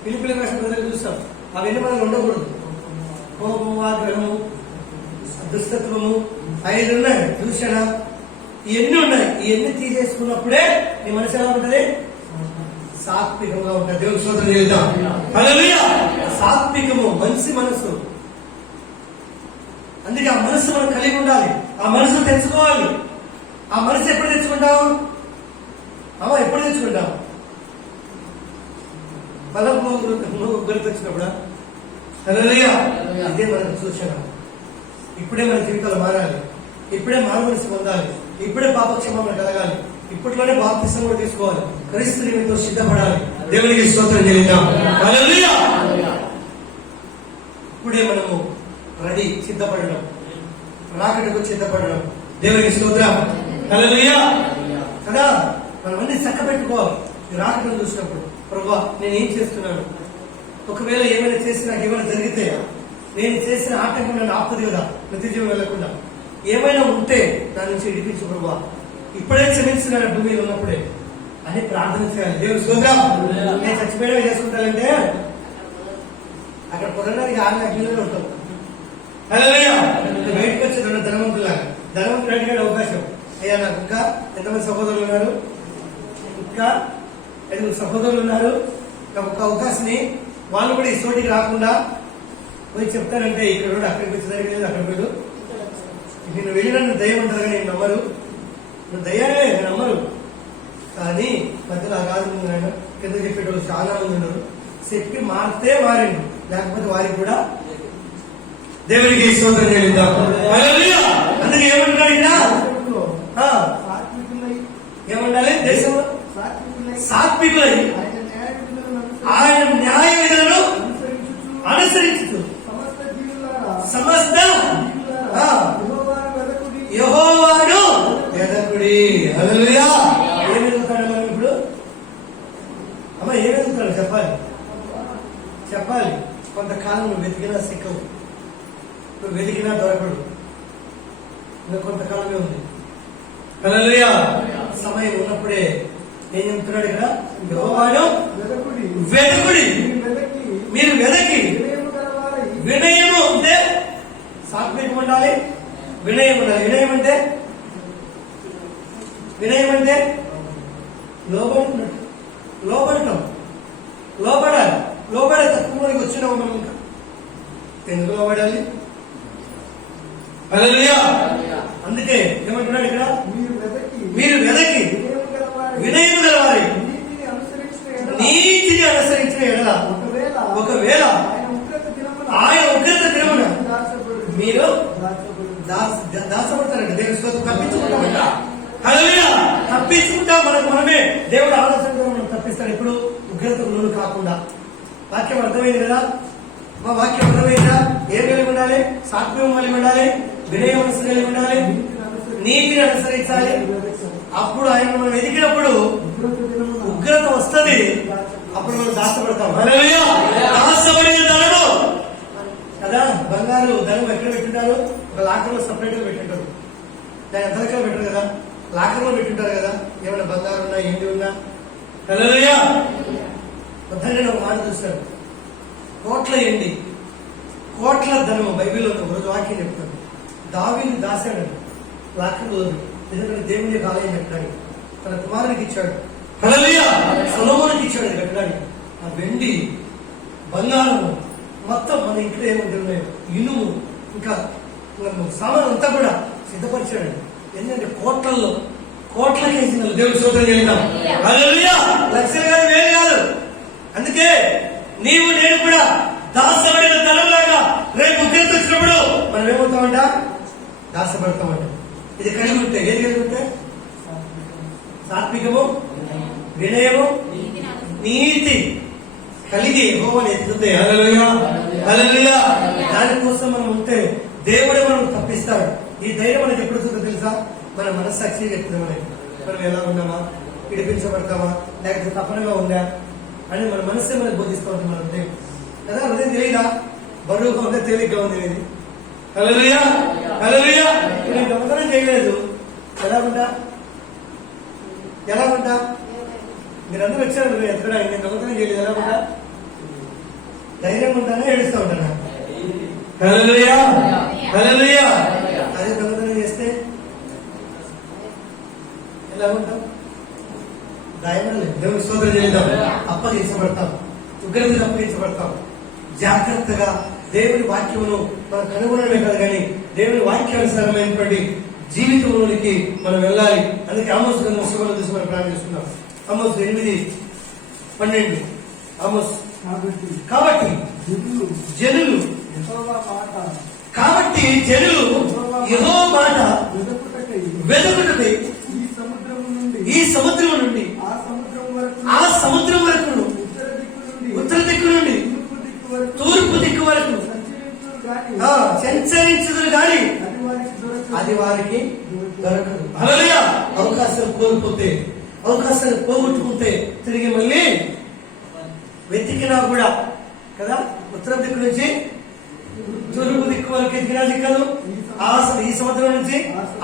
పిలిపిలి రాసిన ప్రజలు చూస్తాం. అవన్నీ మనకు ఉండకూడదు. కోపము, ఆగ్రహము, దుష్టత్వము, 5 ఉన్నాయి. దూషణ, ఇవన్నీ ఉన్నాయి. ఇవన్నీ తీసేసుకున్నప్పుడే నీ మనసు ఎలా ఉంటది? సాత్వికంగా ఉంటుంది. దేవుని స్తోత్రం చేద్దాం. హల్లెలూయా. సాత్వికము, మంచి మనసు. అందుకే ఆ మనసు మనం కలిగి ఉండాలి. ఆ మనసు తెచ్చుకోవాలి. ఆ మనసు ఎప్పుడు తెచ్చుకుంటాం? ఎప్పుడు తెచ్చుకుంటాం? బలము గుర్తొచ్చినప్పుడా? హల్లెలూయా. ఇదే మనకు సూచన. ఇప్పుడే మన జీవితాలు మారాలి. ఇప్పుడే మానవలసి పొందాలి. ఇప్పుడే పాపక్షమాపణ కలగాలి. ఇప్పట్లోనే బాప్తిసం కూడా తీసుకోవాలి. క్రీస్తు నిమిత్తం సిద్ధపడాలి. దేవునికి స్తోత్రం చెల్లిద్దాం. హల్లెలూయా. ఇప్పుడే మనము రెడీ, సిద్ధపడడం, రాకడకు సిద్ధపడడం. దేవునికి స్తోత్రం. హల్లెలూయా. కదా మనం అన్ని చక్క పెట్టుకోవాలి. రాకడను చూసినప్పుడు ప్రభువా నేను ఏం చేస్తున్నాను? ఒకవేళ ఏమైనా చేసి నాకు ఏమైనా జరిగితే నేను చేసిన ఆటంకం నన్ను ఆపదు కదా, నిత్యజీవం వెళ్లకుండా. ఏమైనా ఉంటే దాని నుంచి విడిపించు ప్రభువా. ఇప్పుడే క్షమించిన భూమిలో ఉన్నప్పుడే అని ప్రార్థన చేయాలి. దేవుని స్తోత్రం. నేను చచ్చిపోయినా చేసుకుంటానంటే అక్కడ పొందడానికి 6 అగ్నిలో ఉంటాం. హల్లెలూయా. బయటకు వచ్చే ధనవంతులాగా ధనవంతుడు అడిగాడు అవకాశం. అయ్యా నాకు ఇంకా ఎంతమంది సహోదరులు ఉన్నారు? ఇంకా 5 సహోదరులు ఉన్నారు. నాకు ఒక అవకాశం, వాళ్ళు కూడా ఈ చోటికి రాకుండా పోయి చెప్తానంటే ఇక్కడ అక్కడికి వచ్చేదానికి లేదు, అక్కడ పోయి నేను వెళ్ళిన దయ్యం ఉంటారు కానీ నేను నమ్మరు. నువ్వు దయ్యాలే నమ్మరు. కానీ మధ్యలో ఆ కాదు కింద చెప్పేటోళ్ళు చాలా మంది ఉన్నారు. చెప్పి మారితే మారిండు, లేకపోతే వారికి కూడా దేవునికి స్తోత్రం చెల్లిద్దాం. హల్లెలూయా. అందుకే ఏమంటున్నాడు ఇక్కడ? ఏమండాలి? దేశంలో సాత్వికులై ఆయన న్యాయ విధులను అనుసరించు సమస్త యెహోవాను వెదకుడి. హల్లెలూయా. ఏం వెతుకుతాడు మనం ఇప్పుడు? అమ్మ ఏం వెతుకుతాడు చెప్పాలి. కొంతకాలం నువ్వు వెతికినా సిక్కవు, నువ్వు వెతికినా దొరకడు. ఇంకా కొంతకాలమే ఉంది. హల్లెలూయా. సమయం ఉన్నప్పుడే ఏం చెప్తున్నాడు ఇక్కడ? యెహోవాను వెదకుడి. మీరు వెదకి వినయము అంటే సాత్వికం ఉండాలి, వినయం ఉండాలి. వినయం అంటే లోబడాలి. తక్కువ మనకి వచ్చినావు మనం ఇంకా ఎందుకు లోబడాలి? హల్లెలూయా. అందుకే ఏమంటున్నాడు ఇక్కడ? మీరు వెదకి వినయం గలవారి నీతిని అనుసరించిన ఎడల ఒకవేళ ఆయన ఉగ్రత దినమున మీరు దాచబడతారండి. దేవుని స్తోత్రం. తప్పించుకుంటామంట. హల్లెలూయా. తప్పించుకుంటా మనమే. దేవుడు ఆలోచనతో మనం తప్పిస్తాడు. ఇప్పుడు ఉగ్రతకు లోను కాకుండా. వాక్యం అర్థమైంది కదా? మా వాక్యం అర్థమైందా? ఏం కలిగి ఉండాలి? సాత్వికం కలిగి ఉండాలి, వినయ మనసు కలిగి ఉండాలి, నీతిని అనుసరించాలి. అప్పుడు ఆయన మనం ఎదిగినప్పుడు ఉగ్రత వస్తుంది. అప్పుడు మనం దాచబడతాం. హల్లెలూయా. దాచబడిన ధనము కదా, బంగారు ధనం ఎక్కడ పెట్టింటారు? ఒక లాకర్ లో సపరేట్ గా పెట్టింటారు. దాని ఎంతలెక్కలు పెట్టరు కదా, లాకర్ లో పెట్టింటారు కదా. ఏమైనా బంగారు ఉన్నా ఏంటి ఉన్నా. హల్లెలూయా. వద్దని ఒక మాట చూస్తాడు. కోట్ల ఎండి, కోట్ల ధనము బైబిల్లో ఒక రోజు వాక్యం చెప్తాడు. దావీదు దాశాడు లాకర్లో. ఎందుకంటే దేవుని యొక్క ఆలయం కట్టడానికి తన కుమారునికి ఇచ్చాడు. హల్లెలూయా. సొలొమోనుకి ఇచ్చాడు కట్టడానికి. ఆ వెండి, బంగారము మొత్తం మన ఇంట్లో ఏముంటున్నాయో, ఇనుము, ఇంకా సామాన్ అంతా కూడా సిద్ధపరిచాడు. ఎందుకంటే కోట్ల కేజీలు. దేవుని స్తోత్రం చెల్లిద్దాం. హల్లెలూయా. లక్షలు కాదు, వేలు కాదు. అందుకే నీవు నేను కూడా దాసబడిన ధనంలాగా రేపు ఉగ్రత వచ్చినప్పుడు మనం ఏమవుతామంట? దాసపడతామంట. ఇది కలిగి ఉంటే ఏది కలిగి ఉంటే? సాత్వికము, వినయము, నీతి కలిగి యెహోవాను ఎత్తుతాయి. హల్లెలూయా. హల్లెలూయా. దానికోసం మనం ఉంటే దేవుడే మనం తప్పిస్తాడు. ఈ ధైర్యం మనకి ఎప్పుడు వస్తుందో తెలుసా? మన మనస్సాక్షిగా ఎత్తుదామని. మనం ఎలా ఉన్నామా, విడిపించబడతామా, లేకపోతే తపనగా ఉందా అని మన మనస్సే మనకు బోధిస్తూ ఉంటుంది. మన హృదయం కదా. హృదయం తెలియదా? బరువుగా ఉందా, తేలిగ్గా ఉంది అనేది హల్లెలూయా హల్లెలూయా. నేను దొంగతనం చేయలేదు, ఎలాగుంటా ఎలాగుంటా? మీరందరూ వచ్చారు ఎత్తడానికి, నేను దొంగతనం చేయలేదు, ఎలాగుంటా? ధైర్యంగా ఉంటానా, ఏడుస్తూ ఉంటానా? హల్లెలూయా హల్లెలూయా. అదే దొంగతనం చేస్తే ఎలా ఉంటాం? గాయపడలేదు. దేవుని స్తోత్రం చేద్దాం. అప్పగించబడతాం, ఉగ్రతకు అప్పగించబడతాం. జాగ్రత్తగా దేవుని వాక్యమును మనం కనుగొనడమే కాదు, కానీ దేవుని వాక్యానుసారమైనటువంటి జీవితంలోనికి మనం వెళ్ళాలి. అందుకే ఆమోస్ గ్రంథం శుభ్రం చూసి మనం ప్రారంభిస్తున్నాం. ఆమోస్ 8:12. ఆమోస్ కాబట్టి జనులు యెహోవా మాట వెదకుటకై ఈ సముద్రం నుండి ఆ సముద్రం వరకు ఉత్తర దిక్కు నుండి తూర్పు దిక్కు వరకు సంచరించుదురు గాని అది వారికి దొరకదు. హల్లెలూయా. అవకాశాలు కోల్పోతే, అవకాశాలు పోగొట్టుకుంటే తిరిగి మళ్ళీ వెతికినా కూడా కదా, ఉత్తర దిక్కు నుంచి తూర్పు దిక్కు వరకు ఎదిగినా దిక్కదు. ఈ సముద్రం నుంచి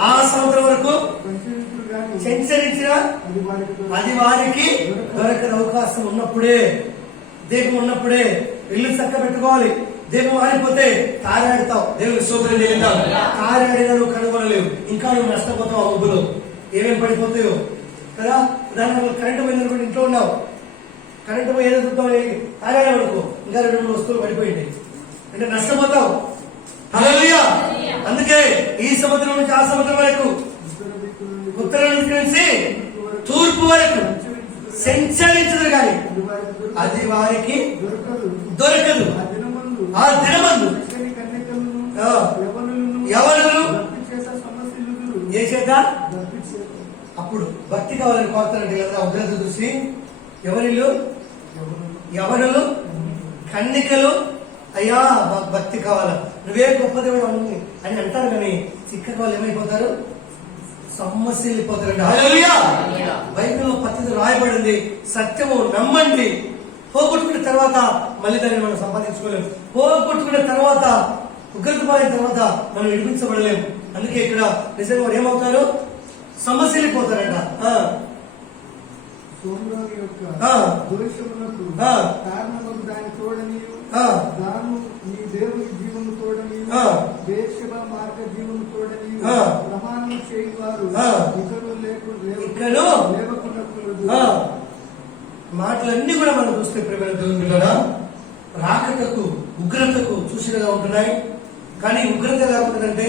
ఆ సముద్రం వరకు సంచరించిన అది వారికి దొరకని అవకాశం ఉన్నప్పుడే, దీపం ఉన్నప్పుడే ఇల్లు చక్క పెట్టుకోవాలి. దీపం మారిపోతే తారాడుతావు. దేవుని స్తోత్రం చేద్దాం. తారాడినా నువ్వు కనుగొనలేవు, ఇంకా నువ్వు నష్టపోతావు. ఆ ముగ్గులో ఏమేమి పడిపోతాయో కదా. దాని కరెంటు పోయింది కూడా ఇంట్లో ఉన్నావు, కరెంటు పోయి ఏదో చూద్దాం తారాడనుకో, ఇంకా 2-3 వస్తువులు పడిపోయింది అంటే నష్టపోతావు. హల్లెలూయా. అందుకే ఈ సముద్రం నుంచి ఆ సముద్రం వరకు, ఉత్తర నుంచి తూర్పు వరకు సంచరించదు కానీ అది వారికి దొరకదు. ఆ దినమందు ఎవరు ఏ చేత అప్పుడు భక్తి కావాలని కోరుతారంటే కదా. ఉగ్రత చూసి ఎవరిల్లు ఎవరులు కన్నికలు అయ్యా భక్తి కావాలా, నువ్వే గొప్ప దేవుడు అని అంటారు, కానీ చిక్కక వాళ్ళు ఏమైపోతారు? సమ్మసిల్లిపోతారండి. హల్లెలూయా. బైబిల్లో పద్ధతి రాయబడింది, సత్యము నమ్మండి. పోగొట్టుకున్న తర్వాత మళ్ళీ దాన్ని మనం సంపాదించుకోలేము. పోగొట్టుకున్న తర్వాత, ఉగ్రత పాలైన తర్వాత మనం విడిపించబడలేము. అందుకే ఇక్కడ నిజంగా వారు ఏమవుతారు? సమ్మసిల్లిపోతారంట. దాని తోడనీయు దాను నీ దేవుని జీవము తోడనీయు దేశవ మార్గ జీవము తోడనీయు ప్రమాణం చేయువారు లేకుండా మాటలన్నీ కూడా మనం చూస్తే ప్రేమ దేవుని బిడ్డలారా, రాకటకు ఉగ్రతకు సూచనగా ఉంటున్నాయి. కానీ ఉగ్రత కాకపోతుందంటే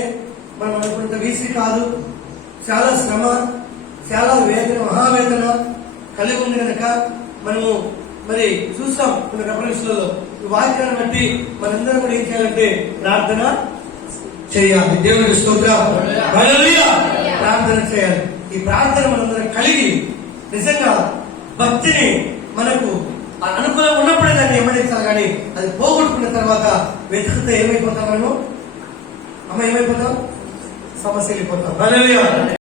మనం అనుకున్నంత వీసి కాదు. చాలా శ్రమ, చాలా వేదన, మహావేదన కలిగి ఉంది కనుక మనము మరి చూస్తాం కొన్ని రెఫరెన్స్లలో. ఈ వాక్యాన్ని బట్టి మనందరం కూడా ఏం చేయాలంటే ప్రార్థన చేయాలి. దేవుని స్తోత్రం. హల్లెలూయా. ప్రార్థన చేయాలి. ఈ ప్రార్థన మనందరం కలిగి నిజంగా భక్తిని మనకు అనుకూలం ఉన్నప్పుడే దాన్ని ఎమ్మడించాలి. కానీ అది పోగొట్టుకున్న తర్వాత వెతుకుతే ఏమైపోతాం? మనము ఏమైపోతాం? సమస్య వెళ్ళిపోతాం. హల్లెలూయా.